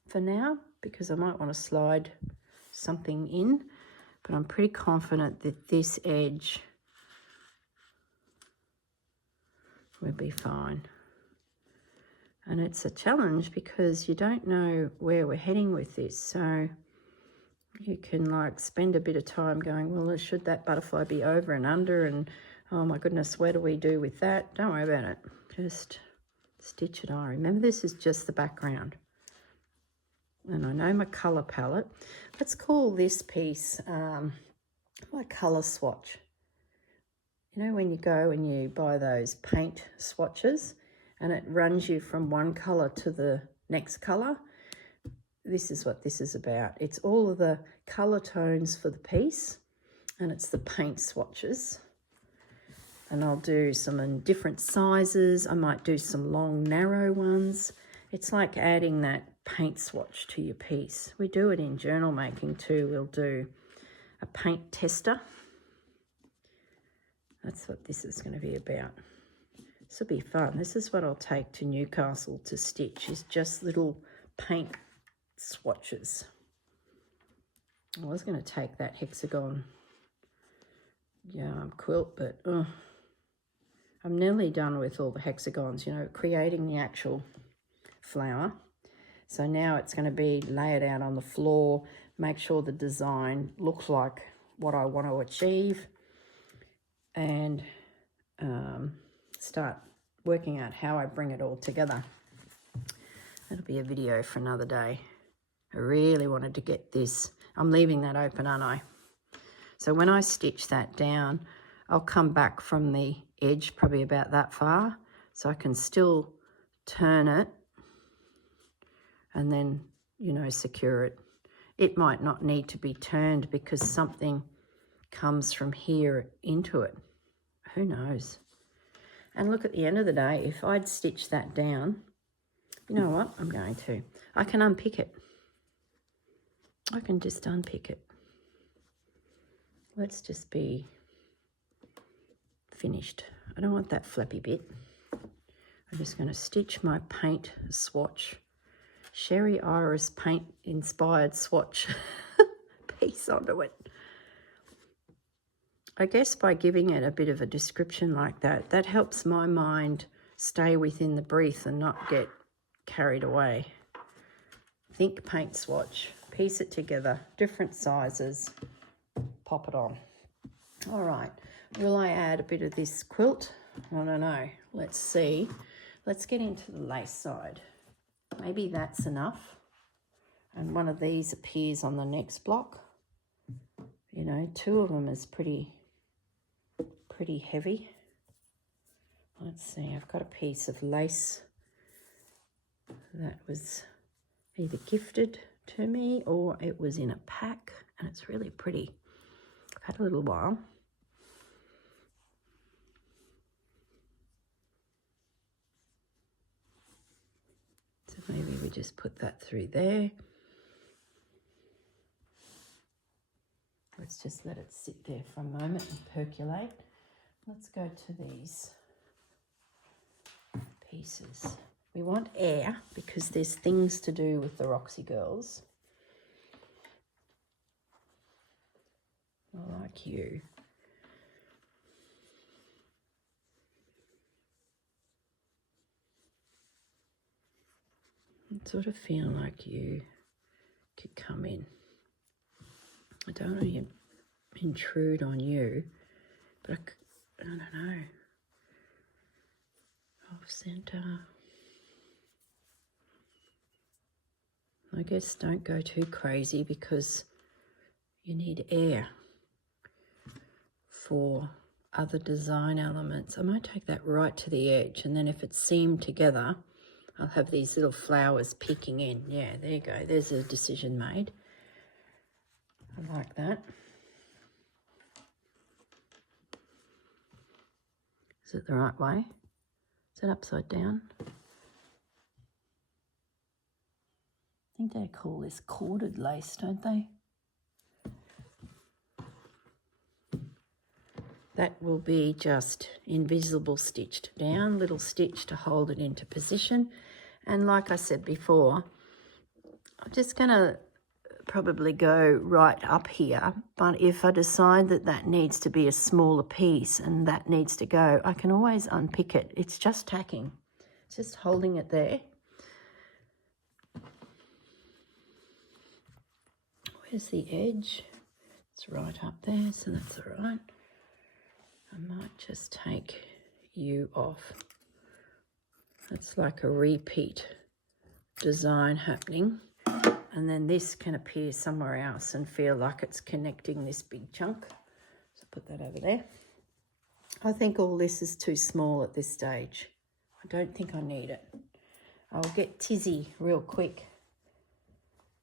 for now because I might want to slide something in, but I'm pretty confident that this edge will be fine. And it's a challenge because you don't know where we're heading with this, so you can like spend a bit of time going, well, should that butterfly be over and under, and oh my goodness, what do we do with that? Don't worry about it, just stitch it on. Remember, this is just the background. And I know my colour palette. Let's call this piece my colour swatch. You know when you go and you buy those paint swatches and it runs you from one colour to the next colour? This is what this is about. It's all of the colour tones for the piece, and it's the paint swatches. And I'll do some in different sizes. I might do some long, narrow ones. It's like adding that paint swatch to your piece. We do it in journal making too. We'll do a paint tester. That's what this is going to be about. This will be fun. This is what I'll take to Newcastle to stitch, is just little paint swatches. I was going to take that hexagon quilt, but I'm nearly done with all the hexagons, you know, creating the actual flower. So now it's going to be lay it out on the floor, make sure the design looks like what I want to achieve, and start working out how I bring it all together. That'll be a video for another day. I really wanted to get this. I'm leaving that open, aren't I? So when I stitch that down, I'll come back from the edge probably about that far, so I can still turn it and then, you know, secure it. It might not need to be turned because something comes from here into it. Who knows? And look, at the end of the day, if I'd stitched that down, you know what? I'm going to. I can unpick it. I can just unpick it. Let's just be finished. I don't want that flappy bit. I'm just going to stitch my paint swatch, Sherry Iris paint inspired swatch piece onto it. I guess by giving it a bit of a description like that, that helps my mind stay within the brief and not get carried away. Think paint swatch, piece it together, different sizes, pop it on. All right, will I add a bit of this quilt? I don't know. Let's see. Let's get into the lace side. Maybe that's enough. And one of these appears on the next block. You know, two of them is pretty heavy. Let's see, I've got a piece of lace that was either gifted to me or it was in a pack, and it's really pretty. I've had a little while. So maybe we just put that through there. Let's just let it sit there for a moment and percolate. Let's go to these pieces. We want air because there's things to do with the Roxy girls. I like you. I sort of feel like you could come in. I don't want to intrude on you, but I don't know. off center. I guess don't go too crazy because you need air for other design elements. I might take that right to the edge, and then if it's seamed together, I'll have these little flowers peeking in. Yeah, there you go. There's a decision made. I like that. Is it the right way? Is it upside down? I think they call this corded lace, don't they? That will be just invisible stitched down, little stitch to hold it into position. And like I said before, I'm just going to probably go right up here, but if I decide that that needs to be a smaller piece and that needs to go, I can always unpick it. It's just tacking, it's just holding it there. Where's the edge? It's right up there, so that's all right. I might just take you off. It's like a repeat design happening. And then this can appear somewhere else and feel like it's connecting this big chunk. So put that over there. I think all this is too small at this stage. I don't think I need it. I'll get tizzy real quick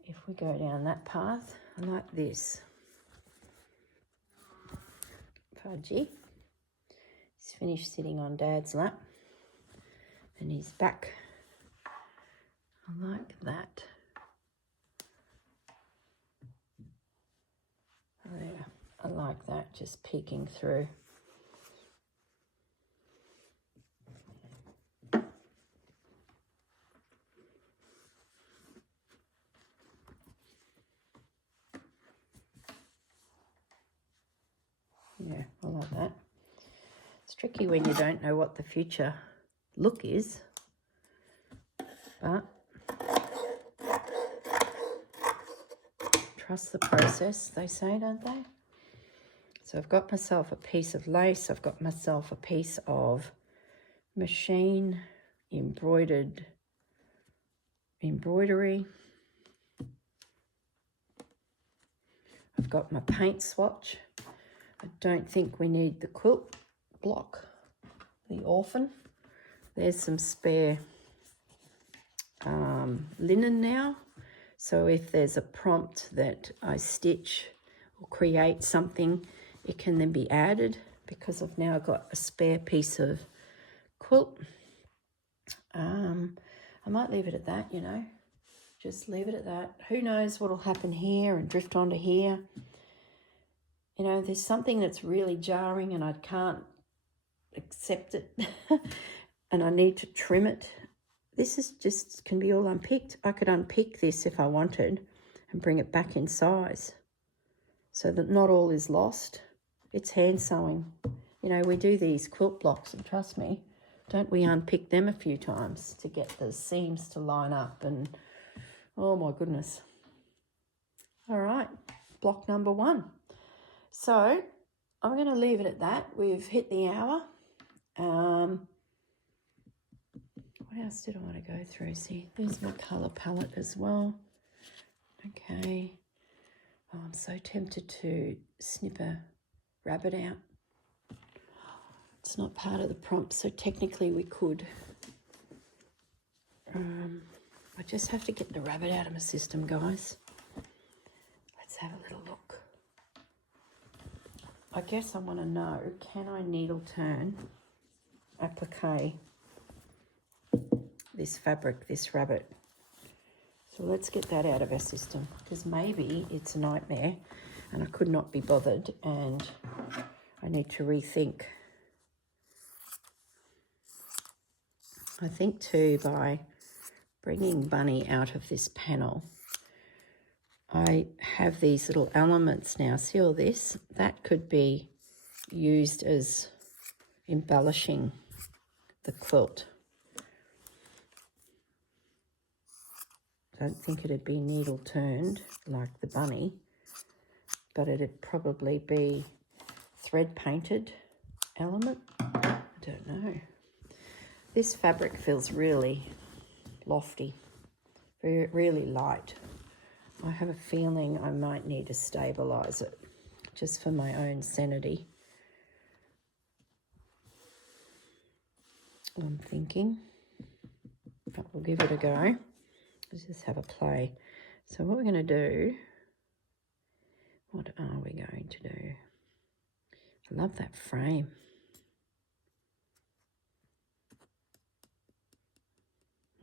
if we go down that path. I like this. Fudgy. He's finished sitting on Dad's lap and he's back. I like that. There, I like that, just peeking through. Yeah, I like that. It's tricky when you don't know what the future look is, but trust the process, they say, don't they? So I've got myself a piece of lace, I've got myself a piece of machine embroidery. I've got my paint swatch. I don't think we need the quilt block, the orphan. There's some spare linen now. So if there's a prompt that I stitch or create something, it can then be added because I've now got a spare piece of quilt. I might leave it at that, you know, just leave it at that. Who knows what'll happen here and drift onto here. You know, there's something that's really jarring and I can't accept it and I need to trim it. This is just, can be all unpicked. I could unpick this if I wanted and bring it back in size so that not all is lost. It's hand sewing. You know, we do these quilt blocks and trust me, don't we unpick them a few times to get the seams to line up and, oh my goodness. All right, block number 1. So I'm going to leave it at that. We've hit the hour. What else did I want to go through? See, there's my colour palette as well. Okay. Oh, I'm so tempted to snip a rabbit out. It's not part of the prompt, so technically we could. I just have to get the rabbit out of my system, guys. Let's have a little look. I guess I want to know, can I needle turn, applique this fabric, this rabbit? So let's get that out of our system because maybe it's a nightmare and I could not be bothered and I need to rethink. I think too, by bringing Bunny out of this panel, I have these little elements now. See all this? That could be used as embellishing the quilt. I don't think it'd be needle turned like the bunny, but it'd probably be thread painted element. I don't know. This fabric feels really lofty, really light. I have a feeling I might need to stabilise it just for my own sanity. I'm thinking, but we'll give it a go. Let's just have a play. So what we're going to do, what are we going to do? I love that frame.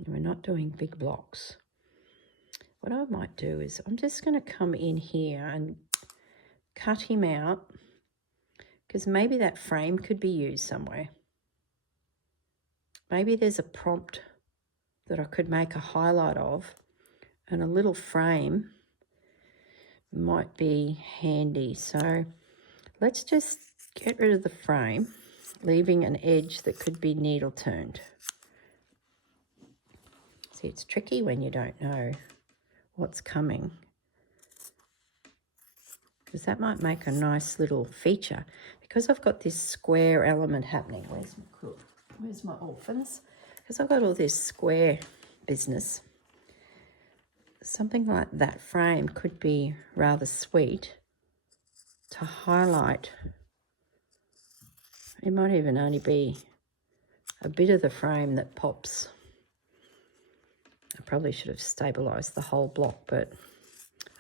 We're not doing big blocks. What I might do is I'm just going to come in here and cut him out, because maybe that frame could be used somewhere. Maybe there's a prompt that I could make a highlight of, and a little frame might be handy. So let's just get rid of the frame, leaving an edge that could be needle turned. See, it's tricky when you don't know what's coming, because that might make a nice little feature. Because I've got this square element happening. Where's my quilt? Where's my orphans? Because I've got all this square business. Something like that frame could be rather sweet to highlight. It might even only be a bit of the frame that pops. I probably should have stabilised the whole block, but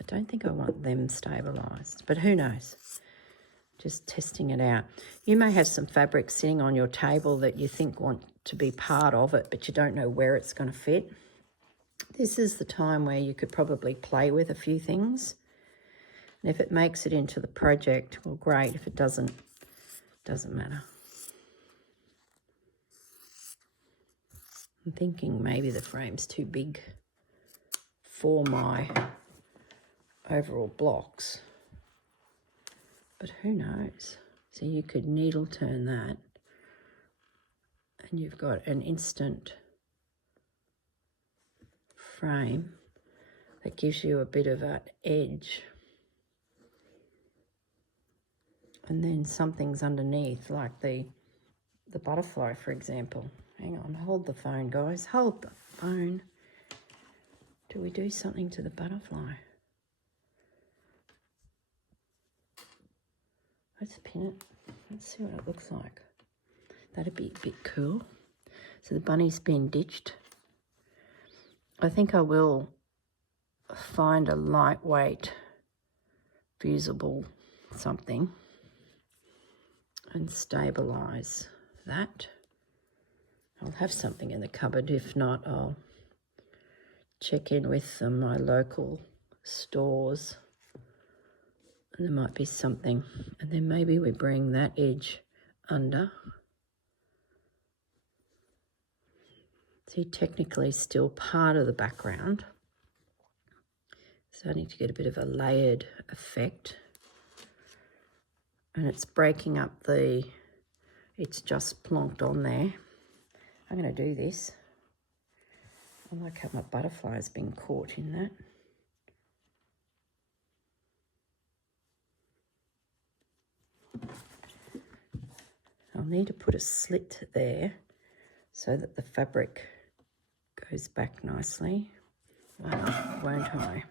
I don't think I want them stabilised. But who knows? Just testing it out. You may have some fabric sitting on your table that you think want to be part of it, but you don't know where it's going to fit. This is the time where you could probably play with a few things. And if it makes it into the project, well, great. If it doesn't matter. I'm thinking maybe the frame's too big for my overall blocks. But who knows? So you could needle turn that, and you've got an instant frame that gives you a bit of an edge. And then something's underneath, like the butterfly, for example. Hang on, hold the phone, guys. Hold the phone. Do we do something to the butterfly? Let's pin it. Let's see what it looks like. That'd be a bit cool. So the bunny's been ditched. I think I will find a lightweight, fusible something and stabilise that. I'll have something in the cupboard. If not, I'll check in with my local stores, and there might be something. And then maybe we bring that edge under. See, technically still part of the background. Starting to get a bit of a layered effect. And it's breaking up it's just plonked on there. I'm going to do this. I like how my butterfly has been caught in that. I'll need to put a slit there so that the fabric goes back nicely. Won't I?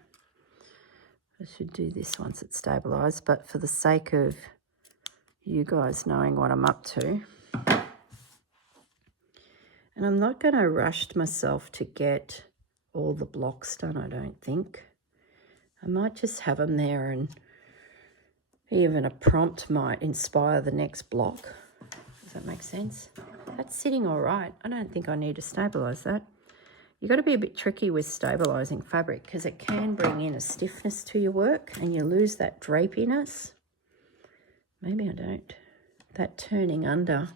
I should do this once it's stabilised, but for the sake of you guys knowing what I'm up to, and I'm not going to rush myself to get all the blocks done, I don't think. I might just have them there, and even a prompt might inspire the next block. Does that make sense? That's sitting all right. I don't think I need to stabilise that. You've got to be a bit tricky with stabilising fabric, because it can bring in a stiffness to your work and you lose that drapiness. Maybe I don't. That turning under.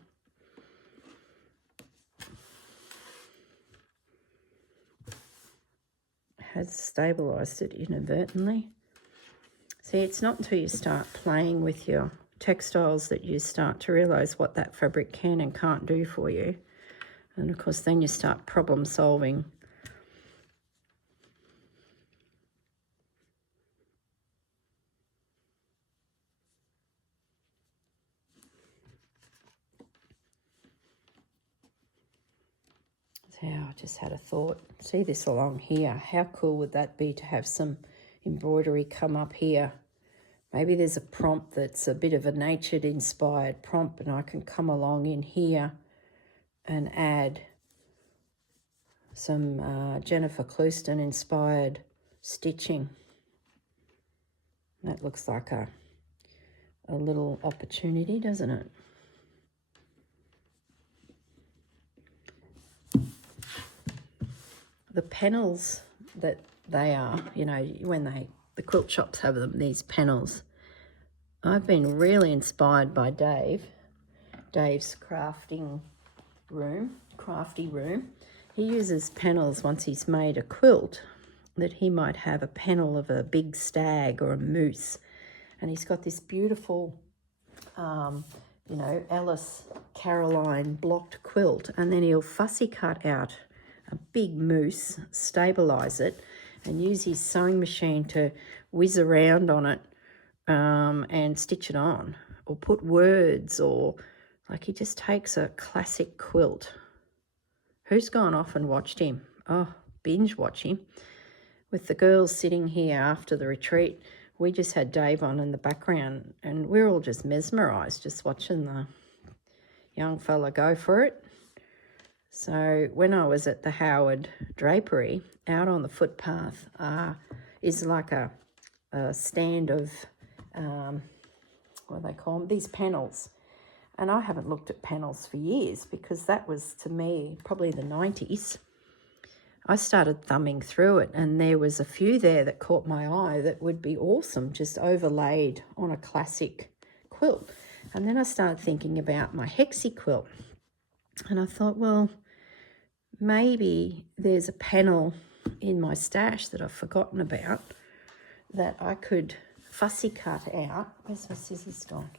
Has stabilised it inadvertently. See, it's not until you start playing with your textiles that you start to realise what that fabric can and can't do for you. And of course then you start problem solving. So I just had a thought. See this along here. How cool would that be to have some embroidery come up here? Maybe there's a prompt that's a bit of a natured inspired prompt, and I can come along in here and add some Jennifer Clouston inspired stitching. That looks like a little opportunity, doesn't it? The panels that they are, you know, when the quilt shops have them, these panels. I've been really inspired by Dave's crafty room. He uses panels once he's made a quilt, that he might have a panel of a big stag or a moose. And he's got this beautiful, you know, Alice Caroline blocked quilt, and then he'll fussy cut out a big moose, stabilize it, and use his sewing machine to whiz around on it and stitch it on, or put words, or like he just takes a classic quilt. Who's gone off and watched him? Oh, binge watch him. With the girls sitting here after the retreat, we just had Dave on in the background, and we're all just mesmerised just watching the young fella go for it. So when I was at the Howard Drapery, out on the footpath is like a stand of, what do they call them? These panels. And I haven't looked at panels for years, because that was, to me, probably the 90s. I started thumbing through it, and there was a few there that caught my eye that would be awesome, just overlaid on a classic quilt. And then I started thinking about my hexie quilt. And I thought, well, maybe there's a panel in my stash that I've forgotten about that I could fussy cut out. Where's my scissors gone?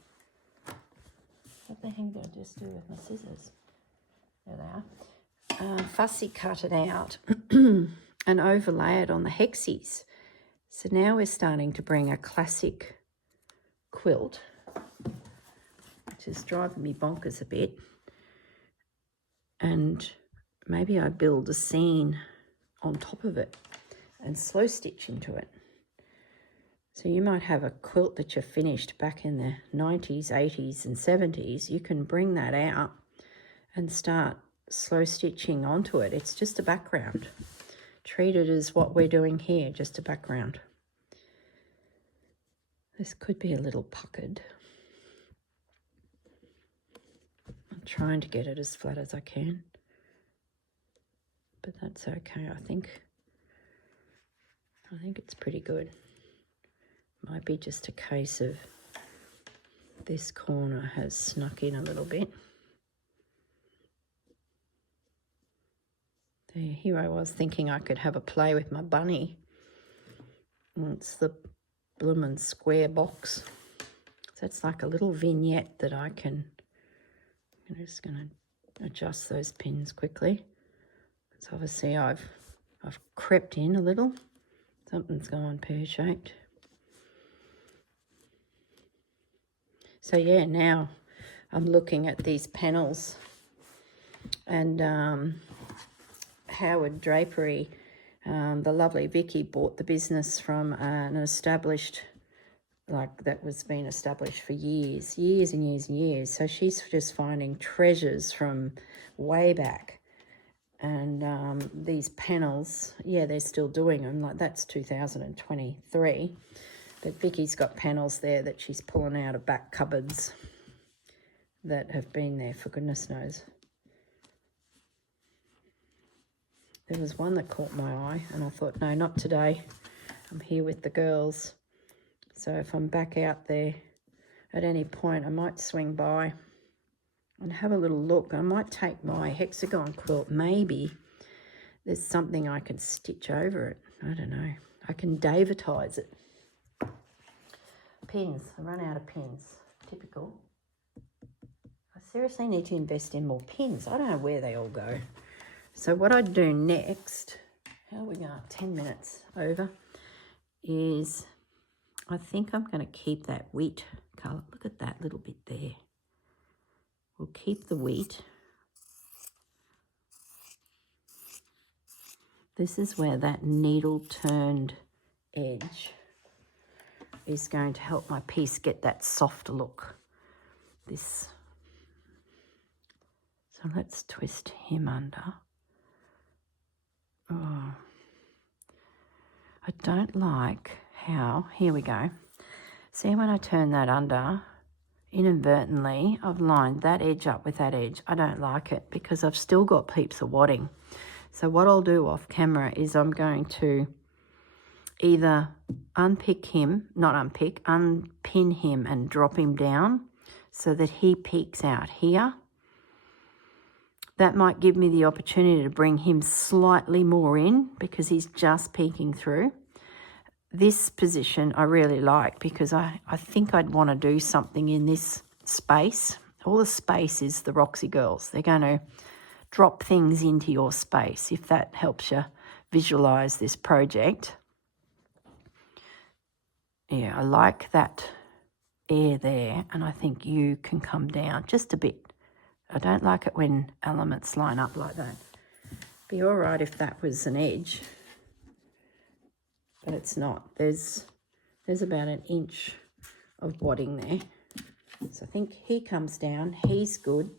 What the heck did I just do with my scissors? There they are. Fussy cut it out and overlay it on the hexies. So now we're starting to bring a classic quilt, which is driving me bonkers a bit. And maybe I build a scene on top of it and slow stitch into it. So you might have a quilt that you finished back in the 90s, 80s and 70s. You can bring that out and start slow stitching onto it. It's just a background. Treat it as what we're doing here, just a background. This could be a little puckered. I'm trying to get it as flat as I can, but that's okay. I think it's pretty good. Might be just a case of this corner has snuck in a little bit. There, here I was thinking I could have a play with my bunny. And it's the bloomin' square box. So it's like a little vignette that I can, I'm just going to adjust those pins quickly. So obviously I've crept in a little. Something's gone pear-shaped. So yeah, now I'm looking at these panels, and Howard Drapery, the lovely Vicky bought the business from an established, like that was been established for years and years. So she's just finding treasures from way back. And these panels, yeah, they're still doing them. Like that's 2023. But Vicky's got panels there that she's pulling out of back cupboards that have been there for goodness knows. There was one that caught my eye, and I thought, no, not today. I'm here with the girls. So if I'm back out there at any point, I might swing by and have a little look. I might take my hexagon quilt. Maybe there's something I can stitch over it. I don't know. I can Davitize it. Pins. I run out of pins. Typical. I seriously need to invest in more pins. I don't know where they all go. So what I do next, how are we going? 10 minutes over, is I think I'm going to keep that wheat colour. Look at that little bit there. We'll keep the wheat. This is where that needle turned edge is going to help my piece get that softer look. This. So let's twist him under. Oh. I don't like how, here we go. See, when I turn that under, inadvertently, I've lined that edge up with that edge. I don't like it because I've still got heaps of wadding. So what I'll do off camera is I'm going to either unpin him and drop him down so that he peeks out here. That might give me the opportunity to bring him slightly more in because he's just peeking through. This position I really like because I think I'd want to do something in this space. All the space is the Roxy girls. They're going to drop things into your space, if that helps you visualise this project. Yeah, I like that air there, and I think you can come down just a bit. I don't like it when elements line up like that. Be all right if that was an edge, but it's not. There's about an inch of wadding there. So I think he comes down. He's good.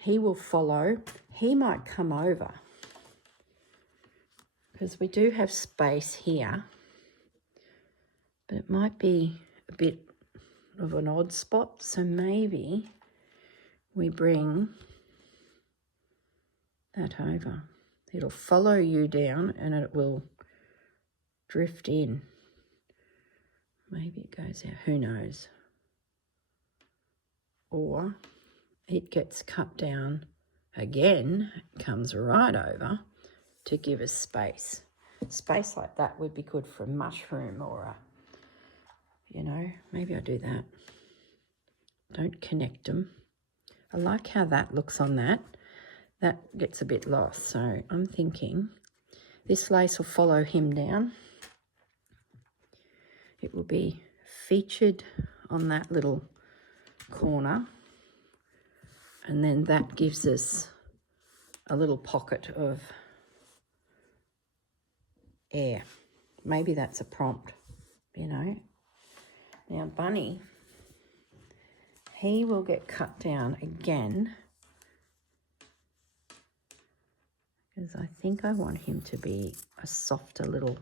He will follow. He might come over because we do have space here, but it might be a bit of an odd spot. So maybe we bring that over. It'll follow you down and it will drift in. Maybe it goes out, who knows. Or it gets cut down again, comes right over to give us space. Space like that would be good for a mushroom or a, you know, maybe I do that. Don't connect them. I like how that looks on that. That gets a bit lost. So I'm thinking this lace will follow him down. It will be featured on that little corner. And then that gives us a little pocket of air. Maybe that's a prompt, you know. Now Bunny, he will get cut down again because I think I want him to be a softer little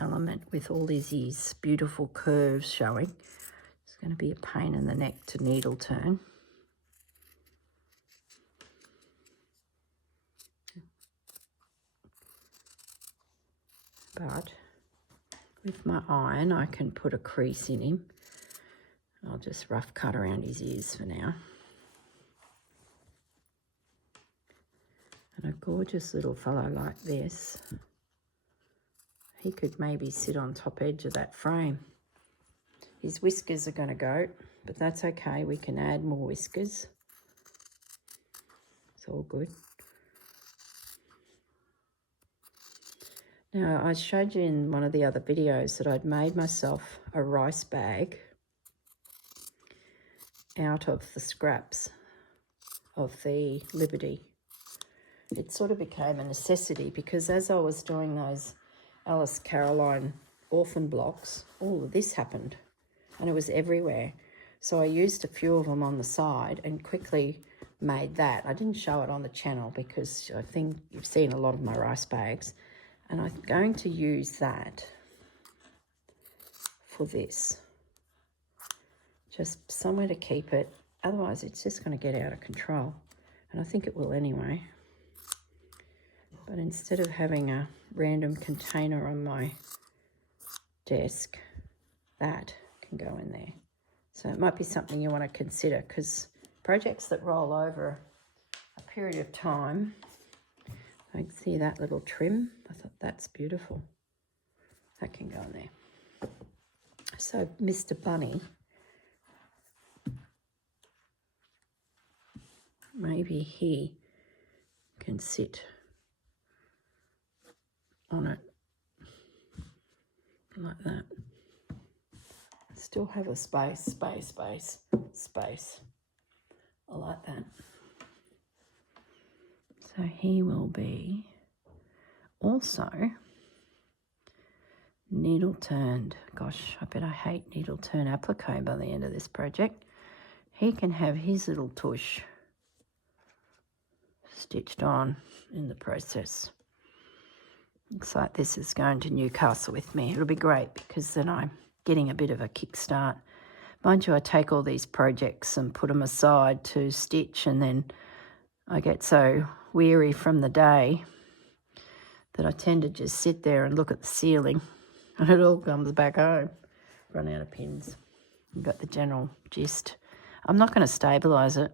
element with all these beautiful curves showing. It's going to be a pain in the neck to needle turn. But with my iron, I can put a crease in him. I'll just rough cut around his ears for now. And a gorgeous little fellow like this, he could maybe sit on top edge of that frame. His whiskers are going to go, but that's okay. We can add more whiskers. It's all good. Now, I showed you in one of the other videos that I'd made myself a rice bag out of the scraps of the Liberty. It sort of became a necessity because as I was doing those Alice Caroline orphan blocks, all of this happened and it was everywhere. So I used a few of them on the side and quickly made that. I didn't show it on the channel because I think you've seen a lot of my rice bags. And I'm going to use that for this. Just somewhere to keep it. Otherwise, it's just going to get out of control. And I think it will anyway. But instead of having a random container on my desk, that can go in there. So it might be something you want to consider because projects that roll over a period of time, I can see that little trim. I thought that's beautiful. That can go in there. So Mr. Bunny, maybe he can sit on it like that. Still have a space, space, space, space. I like that. So he will be also needle turned. Gosh, I bet I hate needle turn applique by the end of this project. He can have his little tush stitched on in the process. Looks like this is going to Newcastle with me. It'll be great because then I'm getting a bit of a kickstart. Mind you, I take all these projects and put them aside to stitch, and then I get so weary from the day that I tend to just sit there and look at the ceiling, and it all comes back home. Run out of pins. You've got the general gist. I'm not going to stabilise it.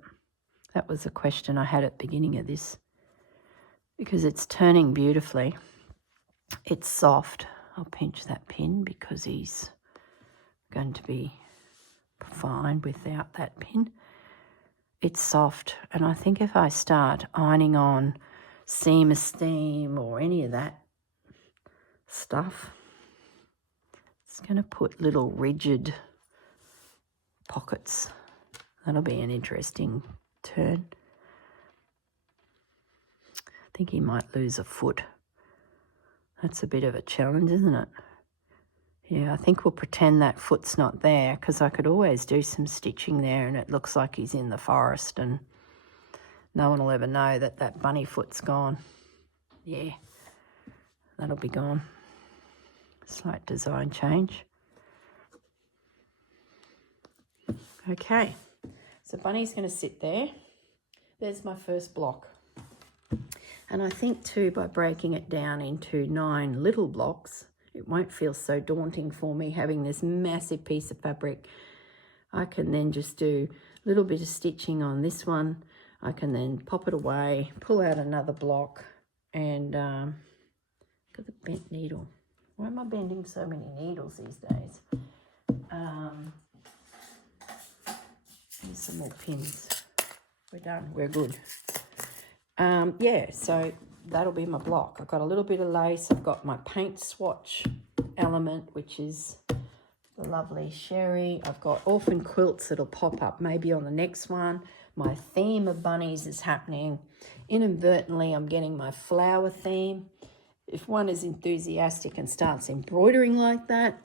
That was the question I had at the beginning of this, because it's turning beautifully. It's soft. I'll pinch that pin because he's going to be fine without that pin. It's soft, and I think if I start ironing on seam esteem or any of that stuff, it's going to put little rigid pockets. That'll be an interesting turn. I think he might lose a foot. That's a bit of a challenge, isn't it? Yeah, I think we'll pretend that foot's not there, because I could always do some stitching there and it looks like he's in the forest and no one will ever know that that bunny foot's gone. Yeah, that'll be gone. Slight design change. Okay, so Bunny's going to sit there. There's my first block. And I think too, by breaking it down into 9 little blocks, it won't feel so daunting for me having this massive piece of fabric. I can then just do a little bit of stitching on this one. I can then pop it away, pull out another block, and look at the bent needle. Why am I bending so many needles these days? Here's some more pins. We're done. We're good. Yeah, so that'll be my block. I've got a little bit of lace. I've got my paint swatch element, which is the lovely Sherry. I've got orphan quilts that'll pop up maybe on the next one. My theme of bunnies is happening. Inadvertently, I'm getting my flower theme. If one is enthusiastic and starts embroidering like that,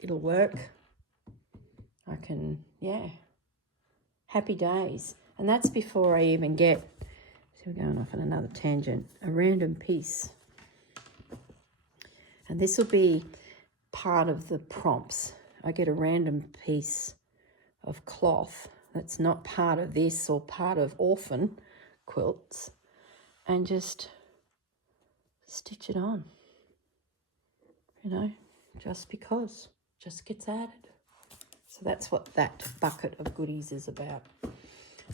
it'll work. I can, yeah. Happy days. And that's before I even get, so we're going off on another tangent, a random piece. And this will be part of the prompts. I get a random piece of cloth that's not part of this or part of orphan quilts, and just stitch it on, you know, just because, just gets added. So that's what that bucket of goodies is about.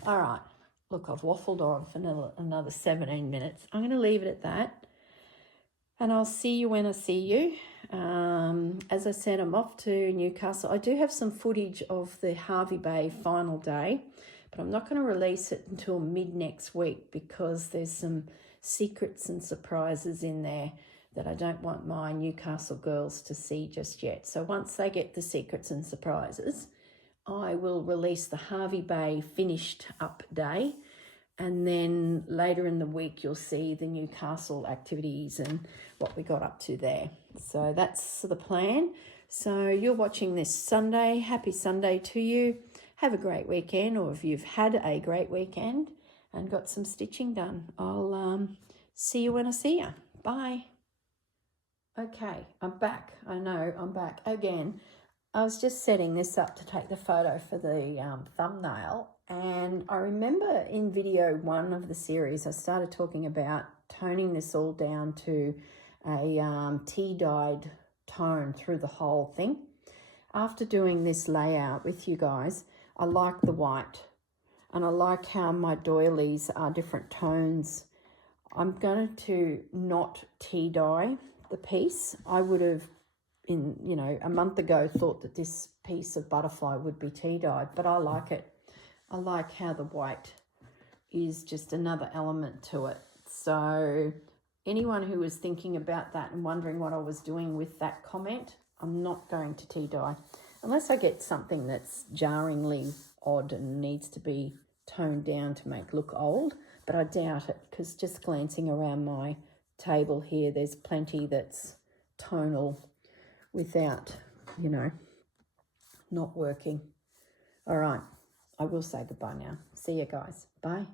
All right, look, I've waffled on for another 17 minutes. I'm going to leave it at that, and I'll see you when I see you. As I said, I'm off to Newcastle. I do have some footage of the Hervey Bay final day, but I'm not going to release it until mid next week because there's some secrets and surprises in there that I don't want my Newcastle girls to see just yet. So once they get the secrets and surprises, I will release the Hervey Bay finished up day, and then later in the week you'll see the Newcastle activities and what we got up to there. So that's the plan. So you're watching this Sunday. Happy Sunday to you. Have a great weekend, or if you've had a great weekend and got some stitching done, I'll see you when I see you. Bye. Okay, I'm back. I know, I'm back again. I was just setting this up to take the photo for the thumbnail, and I remember in video 1 of the series I started talking about toning this all down to a tea-dyed tone through the whole thing. After doing this layout with you guys, I like the white, and I like how my doilies are different tones. I'm going to not tea dye the piece. I would have, a month ago, thought that this piece of butterfly would be tea dyed, but I like it. I like how the white is just another element to it. So anyone who was thinking about that and wondering what I was doing with that comment, I'm not going to tea dye unless I get something that's jarringly odd and needs to be toned down to make look old, but I doubt it, because just glancing around my table here. There's plenty that's tonal without, you know, not working. All right, I will say goodbye now. See you guys. Bye.